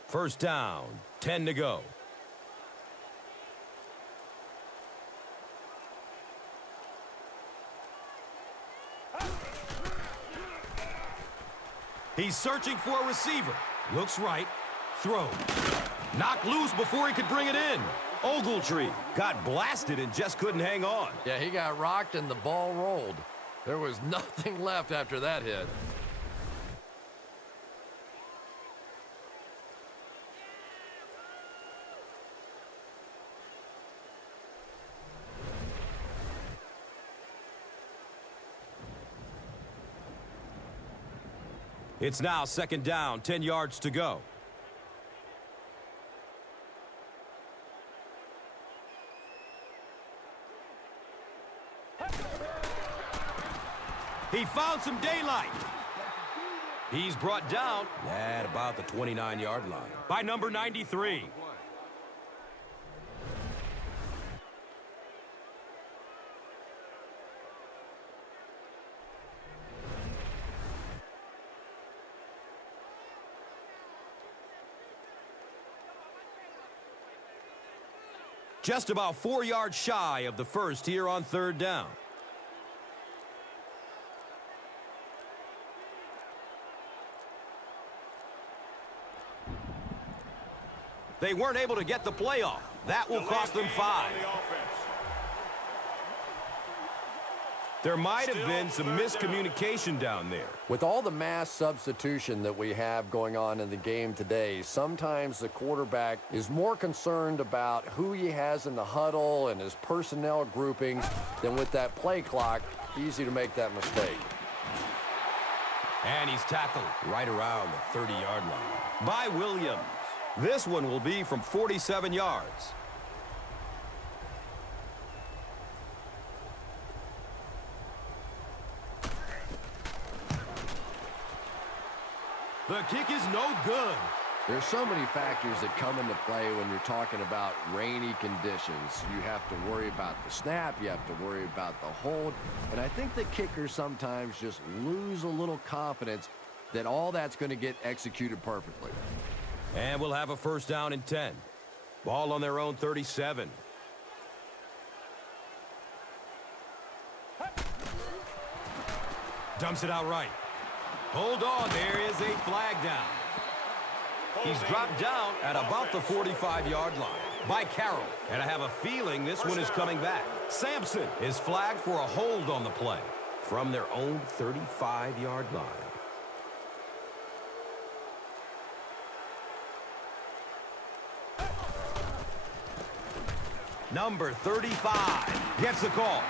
First down, 10 to go. He's searching for a receiver. Looks right. Throw. Knocked loose before he could bring it in. Ogletree got blasted and just couldn't hang on. Yeah, he got rocked and the ball rolled. There was nothing left after that hit. It's now second down, 10 yards to go. He found some daylight. He's brought down at about the 29-yard line by number 93. Just about 4 yards shy of the first here on third down. They weren't able to get the play off. That will cost them 5. There might have been some miscommunication down there. With all the mass substitution that we have going on in the game today, sometimes the quarterback is more concerned about who he has in the huddle and his personnel groupings than with that play clock. Easy to make that mistake. And he's tackled right around the 30-yard line by Williams. This one will be from 47 yards. The kick is no good. There's so many factors that come into play when you're talking about rainy conditions. You have to worry about the snap. You have to worry about the hold. And I think the kickers sometimes just lose a little confidence that all that's going to get executed perfectly. And we'll have a first down and 10. Ball on their own 37. Dumps it out right. Hold on, there is a flag down. He's dropped down at about the 45-yard line by Carroll. And I have a feeling this one is coming back. Sampson is flagged for a hold on the play from their own 35-yard line. Number 35 gets the call.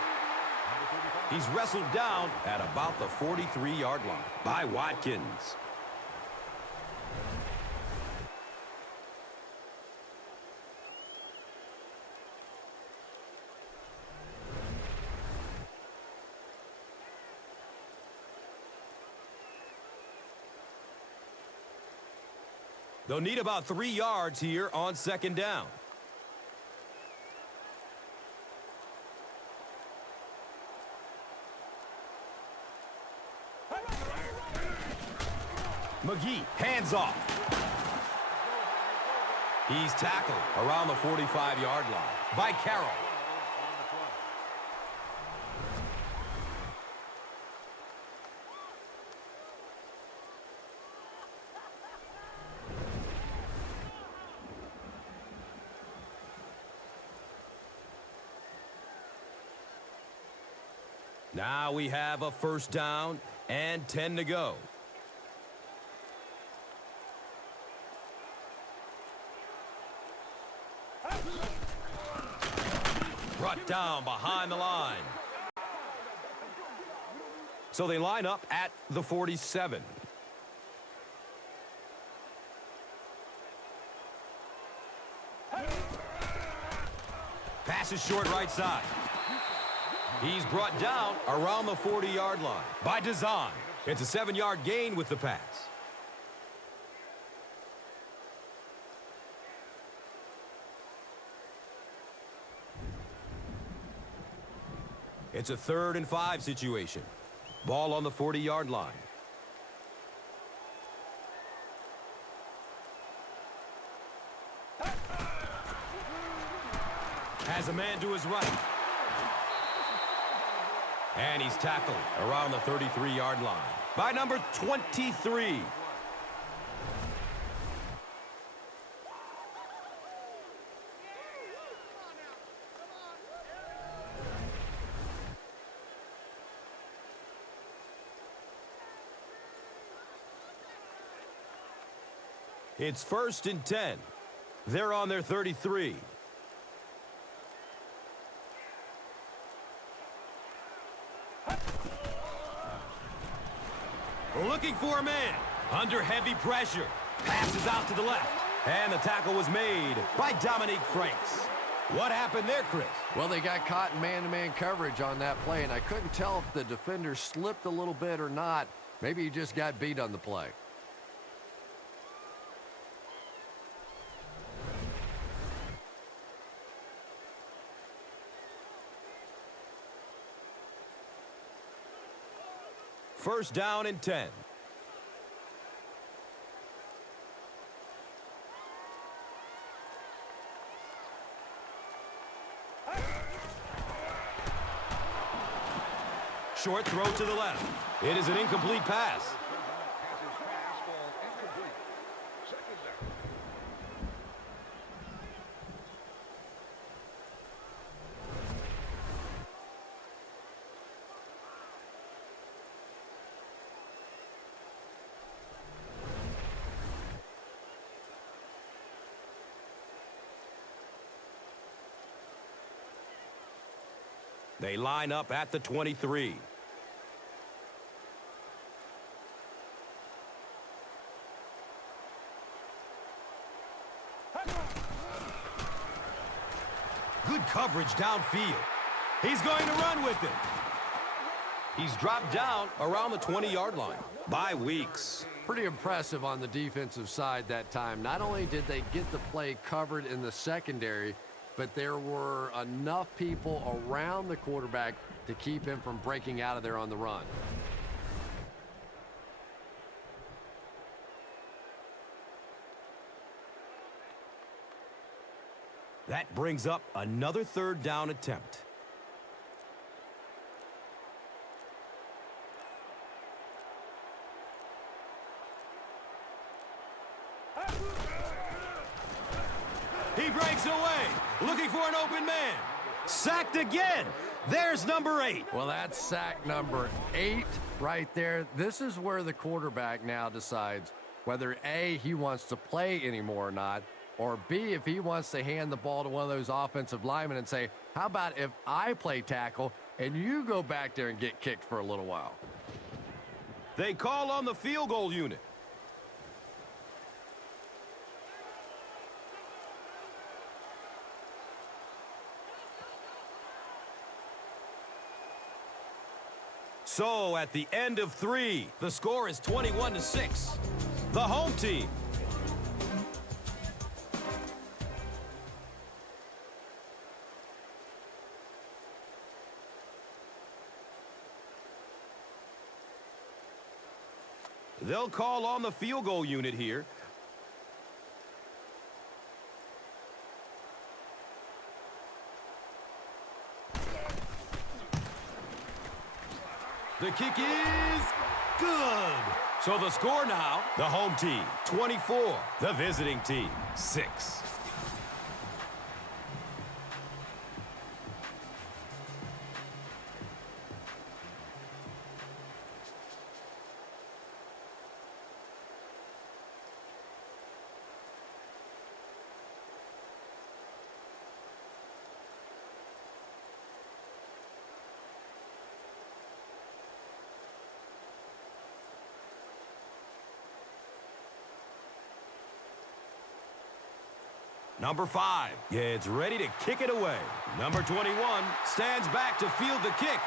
He's wrestled down at about the 43-yard line by Watkins. They'll need about 3 yards here on second down. McKie, hands off. He's tackled around the 45-yard line by Carroll. Now we have a first down and 10 to go. Brought down behind the line. So they line up at the 47. Pass is short right side. He's brought down around the 40-yard line by design. It's a 7-yard gain with the pass. It's a 3rd and 5 situation. Ball on the 40-yard line. Has a man to his right. And he's tackled around the 33-yard line by number 23. It's 1st and 10. They're on their 33. Looking for a man. Under heavy pressure. Passes out to the left. And the tackle was made by Dominique Franks. What happened there, Chris? Well, they got caught in man-to-man coverage on that play, and I couldn't tell if the defender slipped a little bit or not. Maybe he just got beat on the play. First down and 10. Short throw to the left. It is an incomplete pass. They line up at the 23. Good coverage downfield. He's going to run with it. He's dropped down around the 20-yard line. Bye weeks. Pretty impressive on the defensive side that time. Not only did they get the play covered in the secondary, but there were enough people around the quarterback to keep him from breaking out of there on the run. That brings up another third down attempt. He breaks away, looking for an open man. Sacked again. There's number 8. Well, that's sack number 8 right there. This is where the quarterback now decides whether A, he wants to play anymore or not, or B, if he wants to hand the ball to one of those offensive linemen and say, how about if I play tackle and you go back there and get kicked for a little while? They call on the field goal unit. So at the end of 3, the score is 21-6. The home team. They'll call on the field goal unit here. The kick is good. So the score now, the home team, 24. The visiting team, 6. Number 5 gets ready to kick it away. Number 21 stands back to field the kick.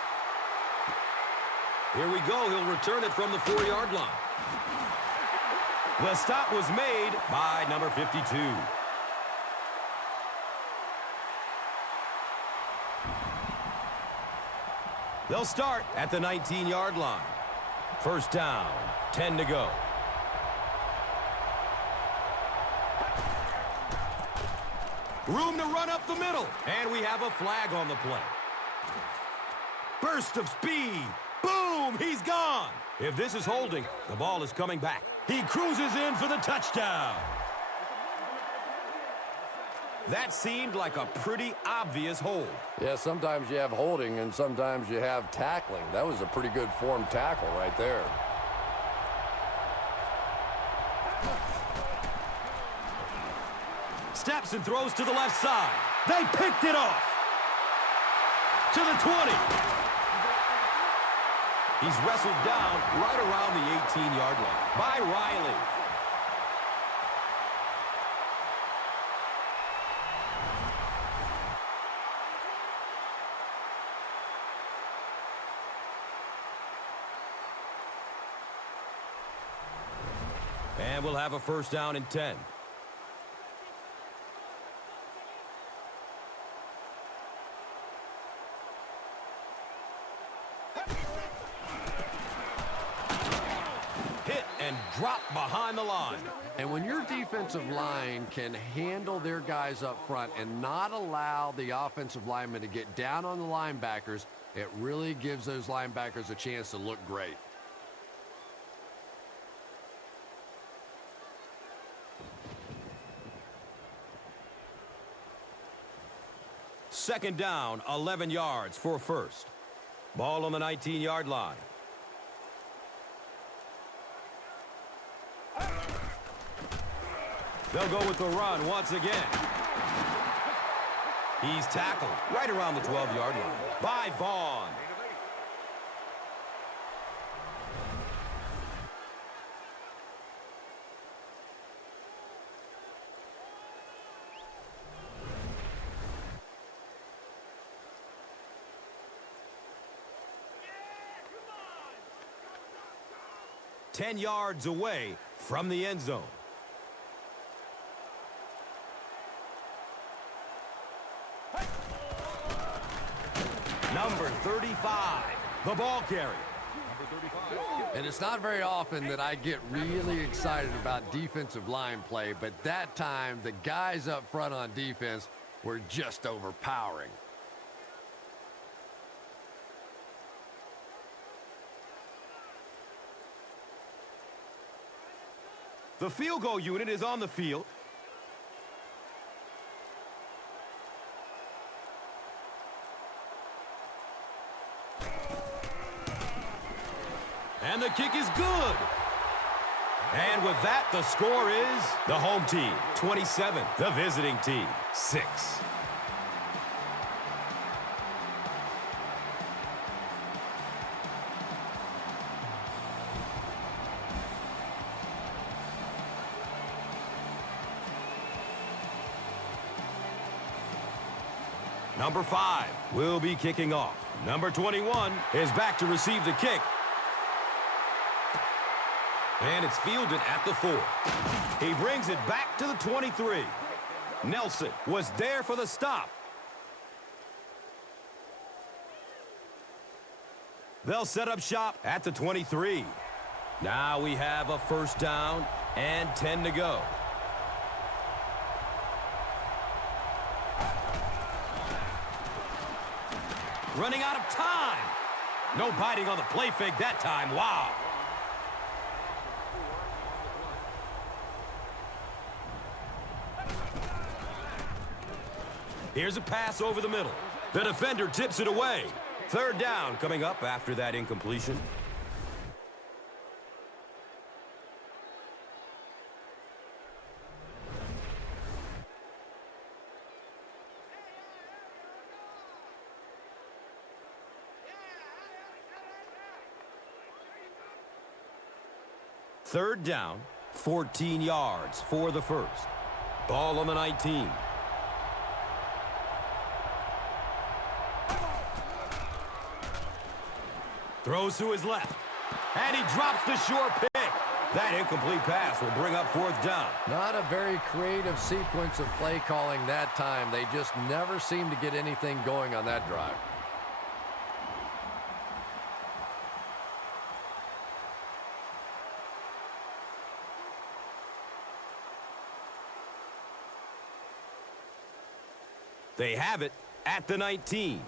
Here we go. He'll return it from the 4-yard line. The stop was made by number 52. They'll start at the 19-yard line. First down, 10 to go. Room to run up the middle. And we have a flag on the play. Burst of speed. Boom! He's gone. If this is holding, the ball is coming back. He cruises in for the touchdown. That seemed like a pretty obvious hold. Yeah, sometimes you have holding and sometimes you have tackling. That was a pretty good form tackle right there. Steps and throws to the left side. They picked it off. To the 20. He's wrestled down right around the 18-yard line by Riley. And we'll have a first down and 10. Drop behind the line. And when your defensive line can handle their guys up front and not allow the offensive linemen to get down on the linebackers, it really gives those linebackers a chance to look great. Second down, 11 yards for first. Ball on the 19-yard line. They'll go with the run once again. He's tackled right around the 12-yard line by Vaughn. Ten yards away from the end zone. Number 35, the ball carrier. And it's not very often that I get really excited about defensive line play, but that time the guys up front on defense were just overpowering. The field goal unit is on the field. And the kick is good. And with that, the score is the home team 27, the visiting team 6. Number 5 will be kicking off. Number 21 is back to receive the kick. And it's fielded at the 4. He brings it back to the 23. Nelson was there for the stop. They'll set up shop at the 23. Now we have a first down and 10 to go. Running out of time. No biting on the play fake that time. Wow. Here's a pass over the middle. The defender tips it away. Third down coming up after that incompletion. Third down, 14 yards for the first. Ball on the 19. Throws to his left. And he drops the short pick. That incomplete pass will bring up fourth down. Not a very creative sequence of play calling that time. They just never seem to get anything going on that drive. They have it at the 19.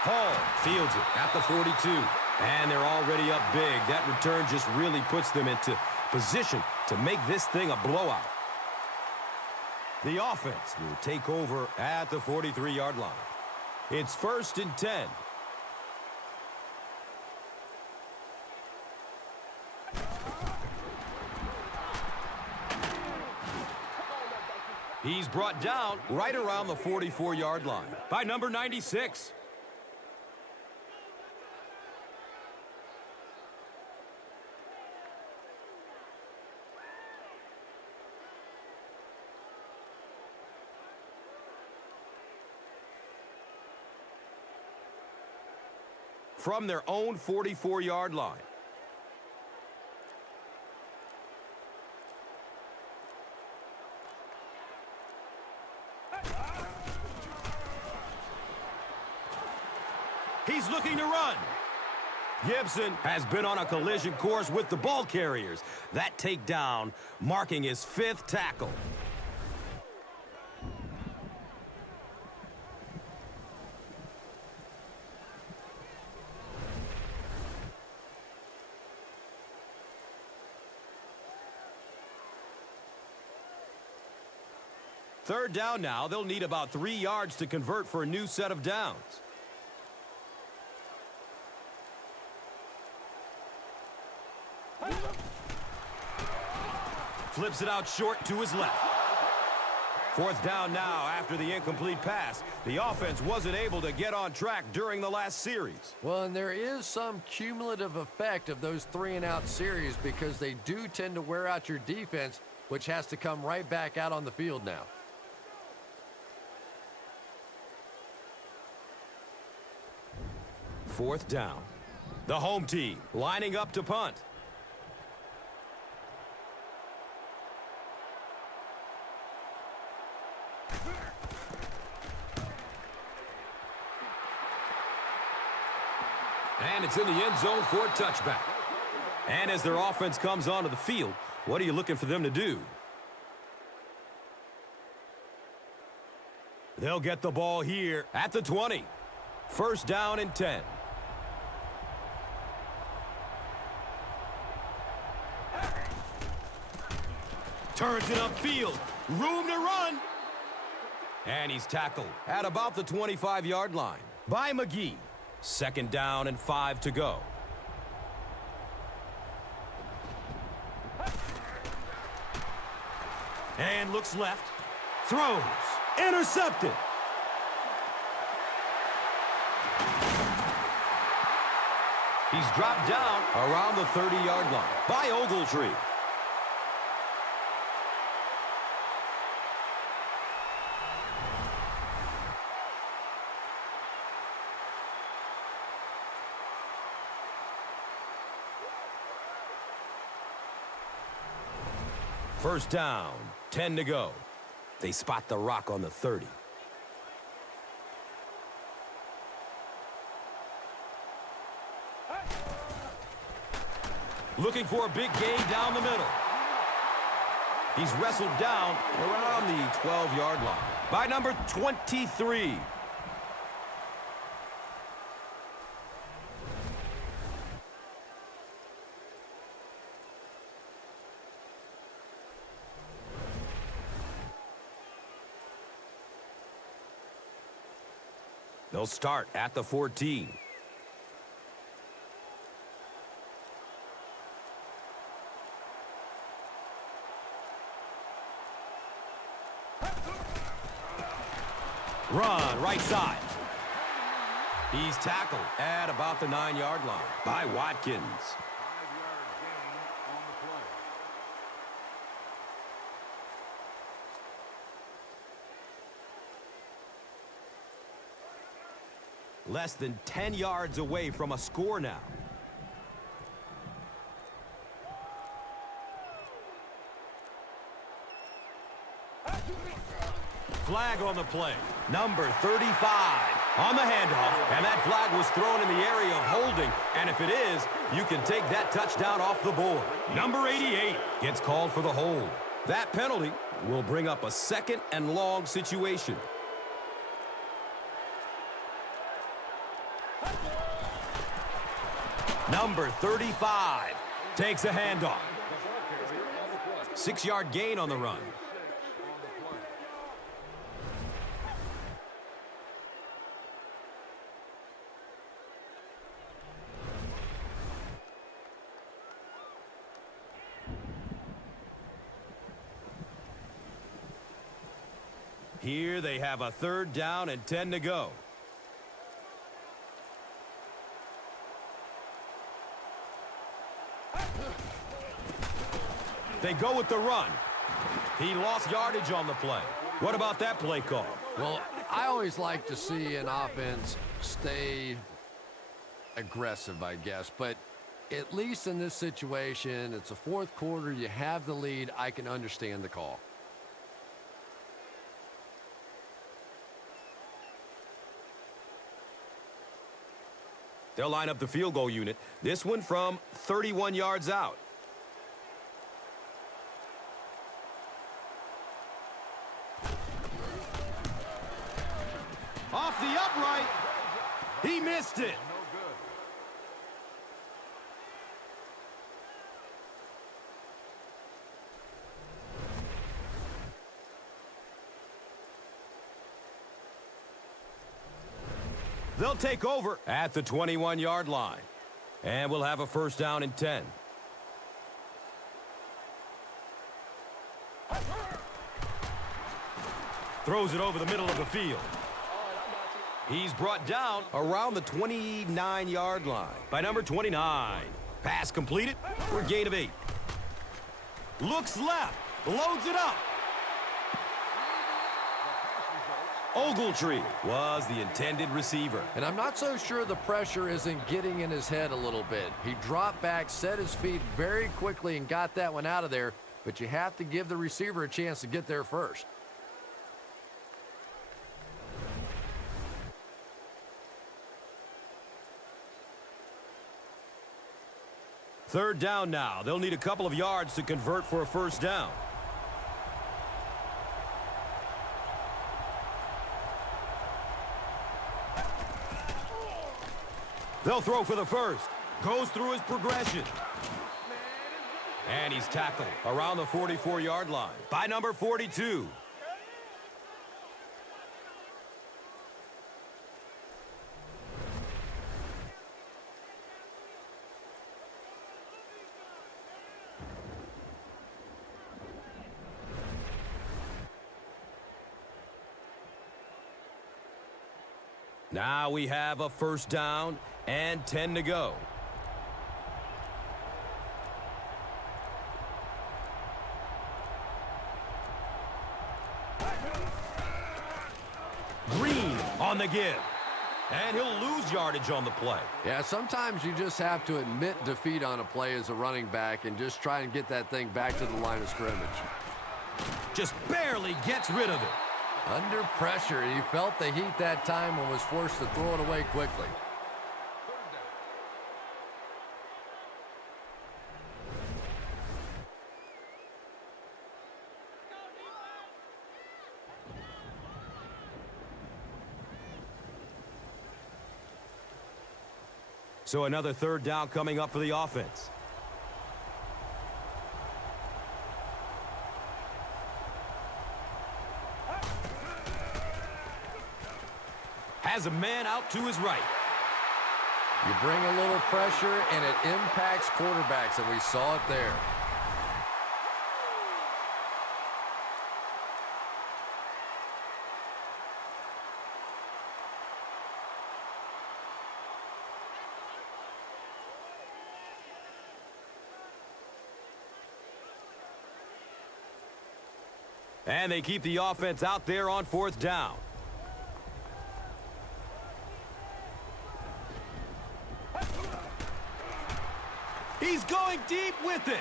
Hall fields it at the 42. And they're already up big. That return just really puts them into position to make this thing a blowout. The offense will take over at the 43-yard line. It's 1st and 10. He's brought down right around the 44-yard line by number 96. From their own 44-yard line. He's looking to run. Gibson has been on a collision course with the ball carriers. That takedown marking his 5th tackle. Third down now. They'll need about 3 yards to convert for a new set of downs. Flips it out short to his left. Fourth down now after the incomplete pass. The offense wasn't able to get on track during the last series. Well, and there is some cumulative effect of those 3-and-out series because they do tend to wear out your defense, which has to come right back out on the field now. Fourth down. The home team lining up to punt. And it's in the end zone for a touchback. And as their offense comes onto the field, what are you looking for them to do? They'll get the ball here at the 20. First down and 10. Turns it upfield. Room to run. And he's tackled at about the 25-yard line by McKie. Second down and 5 to go. And looks left. Throws. Intercepted. He's dropped down around the 30-yard line by Ogletree. First down, 10 to go. They spot the rock on the 30. Looking for a big gain down the middle. He's wrestled down around the 12-yard line by number 23. They'll start at the 14. Run right side. He's tackled at about the 9-yard line by Watkins. 5-yard gain on the play. Less than 10 yards away from a score now. Flag on the play. Number 35 on the handoff. And that flag was thrown in the area of holding. And if it is, you can take that touchdown off the board. Number 88 gets called for the hold. That penalty will bring up a second and long situation. Number 35 takes a handoff. 6-yard gain on the run. Here they have a third down and 10 to go. They go with the run. He lost yardage on the play. What about that play call? Well, I always like to see an offense stay aggressive, I guess. But at least in this situation, it's a fourth quarter. You have the lead. I can understand the call. They'll line up the field goal unit. This one from 31 yards out. Off the upright. He missed it. They'll take over at the 21-yard line. And we'll have a first down and 10. Throws it over the middle of the field. He's brought down around the 29-yard line by number 29. Pass completed for a gain of 8. Looks left. Loads it up. Ogletree was the intended receiver. And I'm not so sure the pressure isn't getting in his head a little bit. He dropped back, set his feet very quickly, and got that one out of there. But you have to give the receiver a chance to get there first. Third down now. They'll need a couple of yards to convert for a first down. They'll throw for the first. Goes through his progression. And he's tackled around the 44-yard line by number 42. Now we have a first down and 10 to go. Green on the give. And he'll lose yardage on the play. Yeah, sometimes you just have to admit defeat on a play as a running back and just try and get that thing back to the line of scrimmage. Just barely gets rid of it. Under pressure, he felt the heat that time and was forced to throw it away quickly. So another third down coming up for the offense. Has a man out to his right. You bring a little pressure, and it impacts quarterbacks, and we saw it there. And they keep the offense out there on fourth down. He's going deep with it.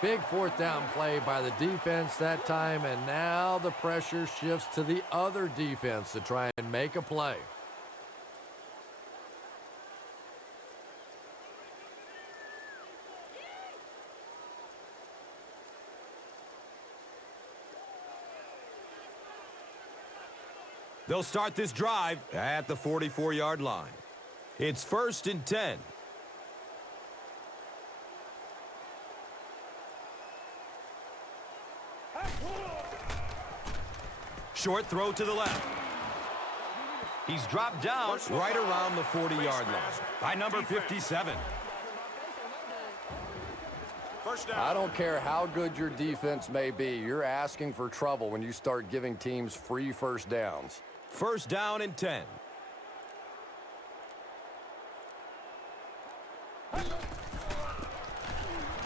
Big fourth down play by the defense that time, and now the pressure shifts to the other defense to try and make a play. They'll start this drive at the 44-yard line. It's first and 10. Short throw to the left. He's dropped down right around the 40-yard line by number 57. I don't care how good your defense may be. You're asking for trouble when you start giving teams free first downs. First down and 10.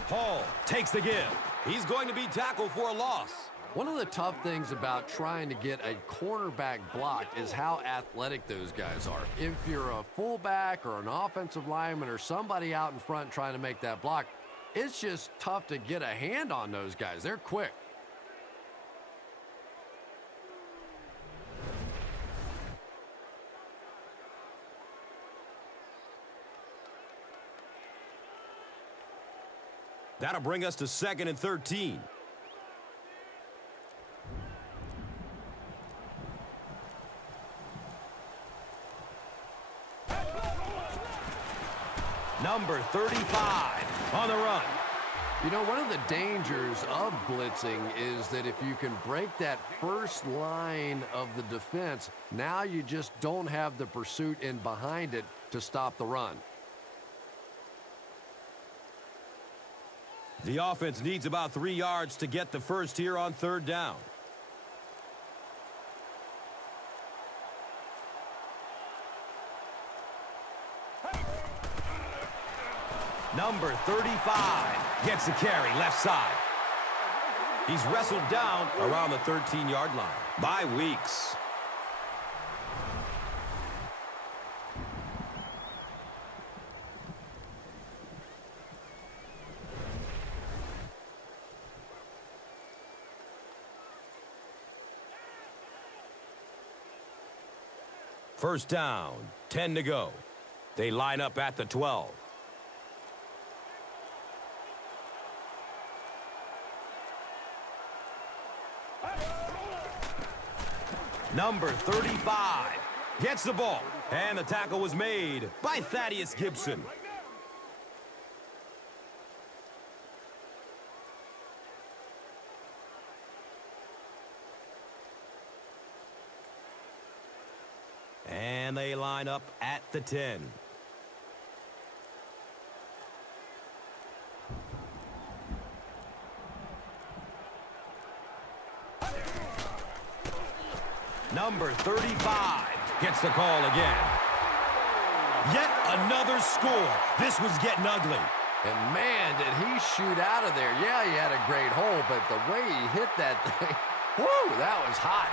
Hall takes the give. He's going to be tackled for a loss. One of the tough things about trying to get a cornerback blocked is how athletic those guys are. If you're a fullback or an offensive lineman or somebody out in front trying to make that block, it's just tough to get a hand on those guys. They're quick. That'll bring us to second and 13. Number 35 on the run. You know, one of the dangers of blitzing is that if you can break that first line of the defense, now you just don't have the pursuit in behind it to stop the run. The offense needs about 3 yards to get the first here on 3rd down. Number 35 gets the carry left side. He's wrestled down around the 13-yard line by Weeks. First down, 10 to go. They line up at the 12. Number 35 gets the ball, and the tackle was made by Thaddeus Gibson. And they line up at the 10. Number 35 gets the call again. Yet another score. This was getting ugly. And man, did he shoot out of there. Yeah, he had a great hole, but the way he hit that thing, whoo, that was hot.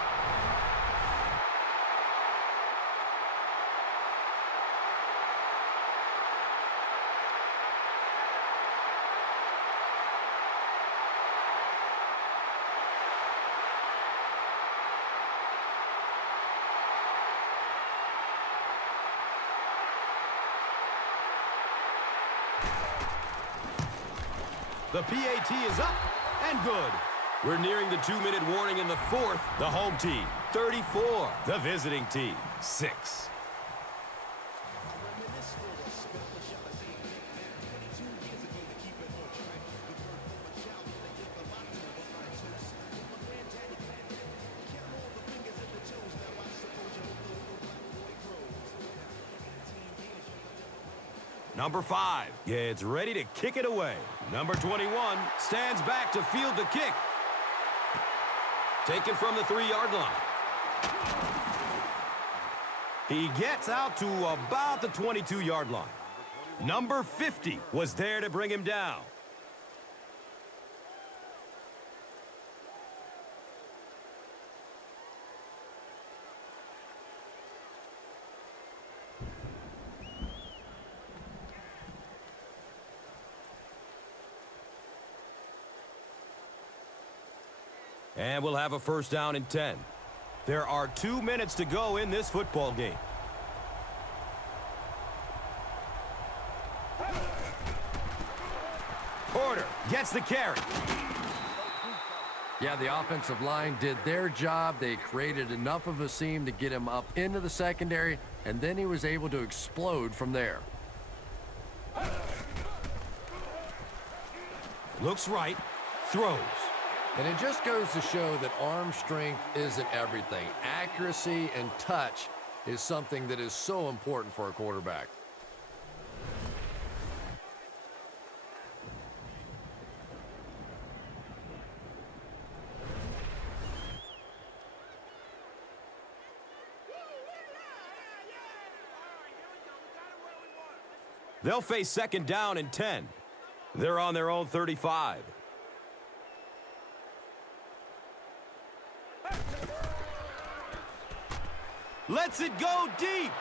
The PAT is up and good. We're nearing the 2-minute warning in the 4th. The home team, 34. The visiting team, 6. Number 5 gets ready to kick it away. Number 21 stands back to field the kick. Taken from the 3-yard line. He gets out to about the 22-yard line. Number 50 was there to bring him down. And we'll have a first down and 10. There are 2 minutes to go in this football game. Porter gets the carry. Yeah, the offensive line did their job. They created enough of a seam to get him up into the secondary, and then he was able to explode from there. Looks right, throws. And it just goes to show that arm strength isn't everything. Accuracy and touch is something that is so important for a quarterback. They'll face second down and 10. They're on their own 35. Lets it go deep.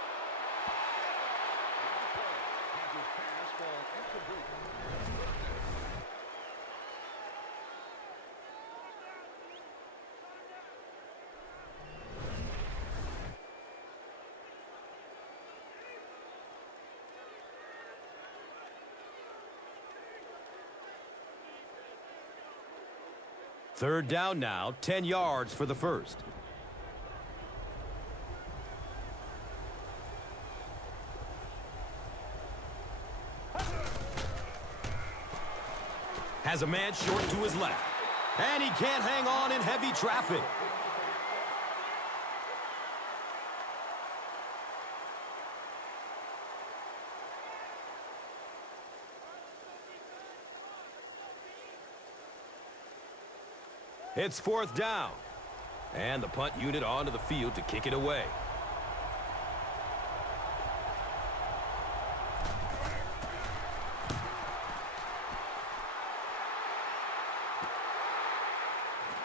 Third down now, 10 yards for the first. Has a man short to his left. And he can't hang on in heavy traffic. It's 4th down. And the punt unit onto the field to kick it away.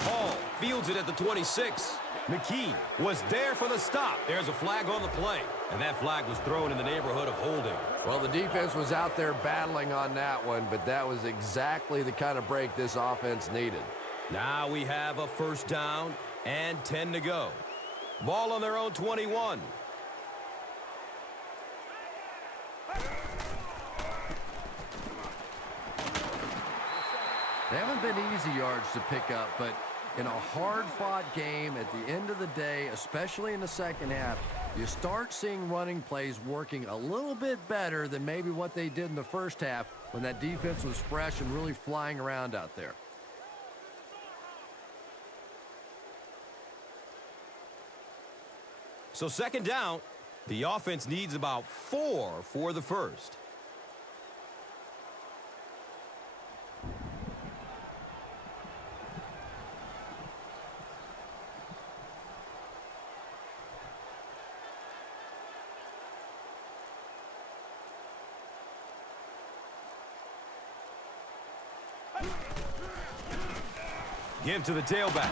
Hall fields it at the 26. McKie was there for the stop. There's a flag on the play. And that flag was thrown in the neighborhood of holding. Well, the defense was out there battling on that one, but that was exactly the kind of break this offense needed. Now we have a 1st down and 10 to go. Ball on their own 21. They haven't been easy yards to pick up, but in a hard-fought game at the end of the day, especially in the second half, you start seeing running plays working a little bit better than maybe what they did in the first half when that defense was fresh and really flying around out there. So 2nd down, the offense needs about 4 for the first. Give to the tailback.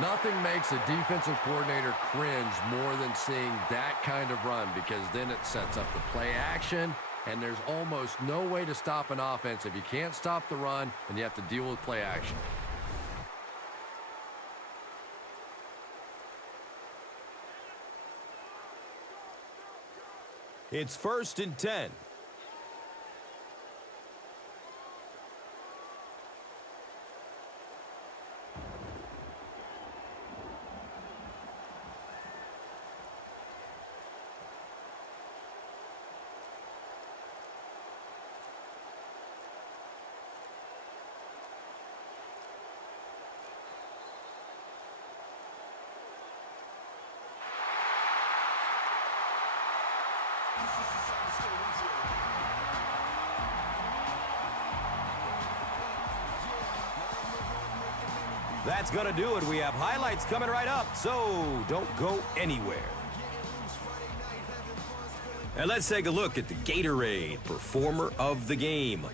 Nothing makes a defensive coordinator cringe more than seeing that kind of run, because then it sets up the play action, and there's almost no way to stop an offense. If you can't stop the run, then you have to deal with play action. It's 1st and 10. That's going to do it. We have highlights coming right up, so don't go anywhere. And let's take a look at the Gatorade Performer of the Game.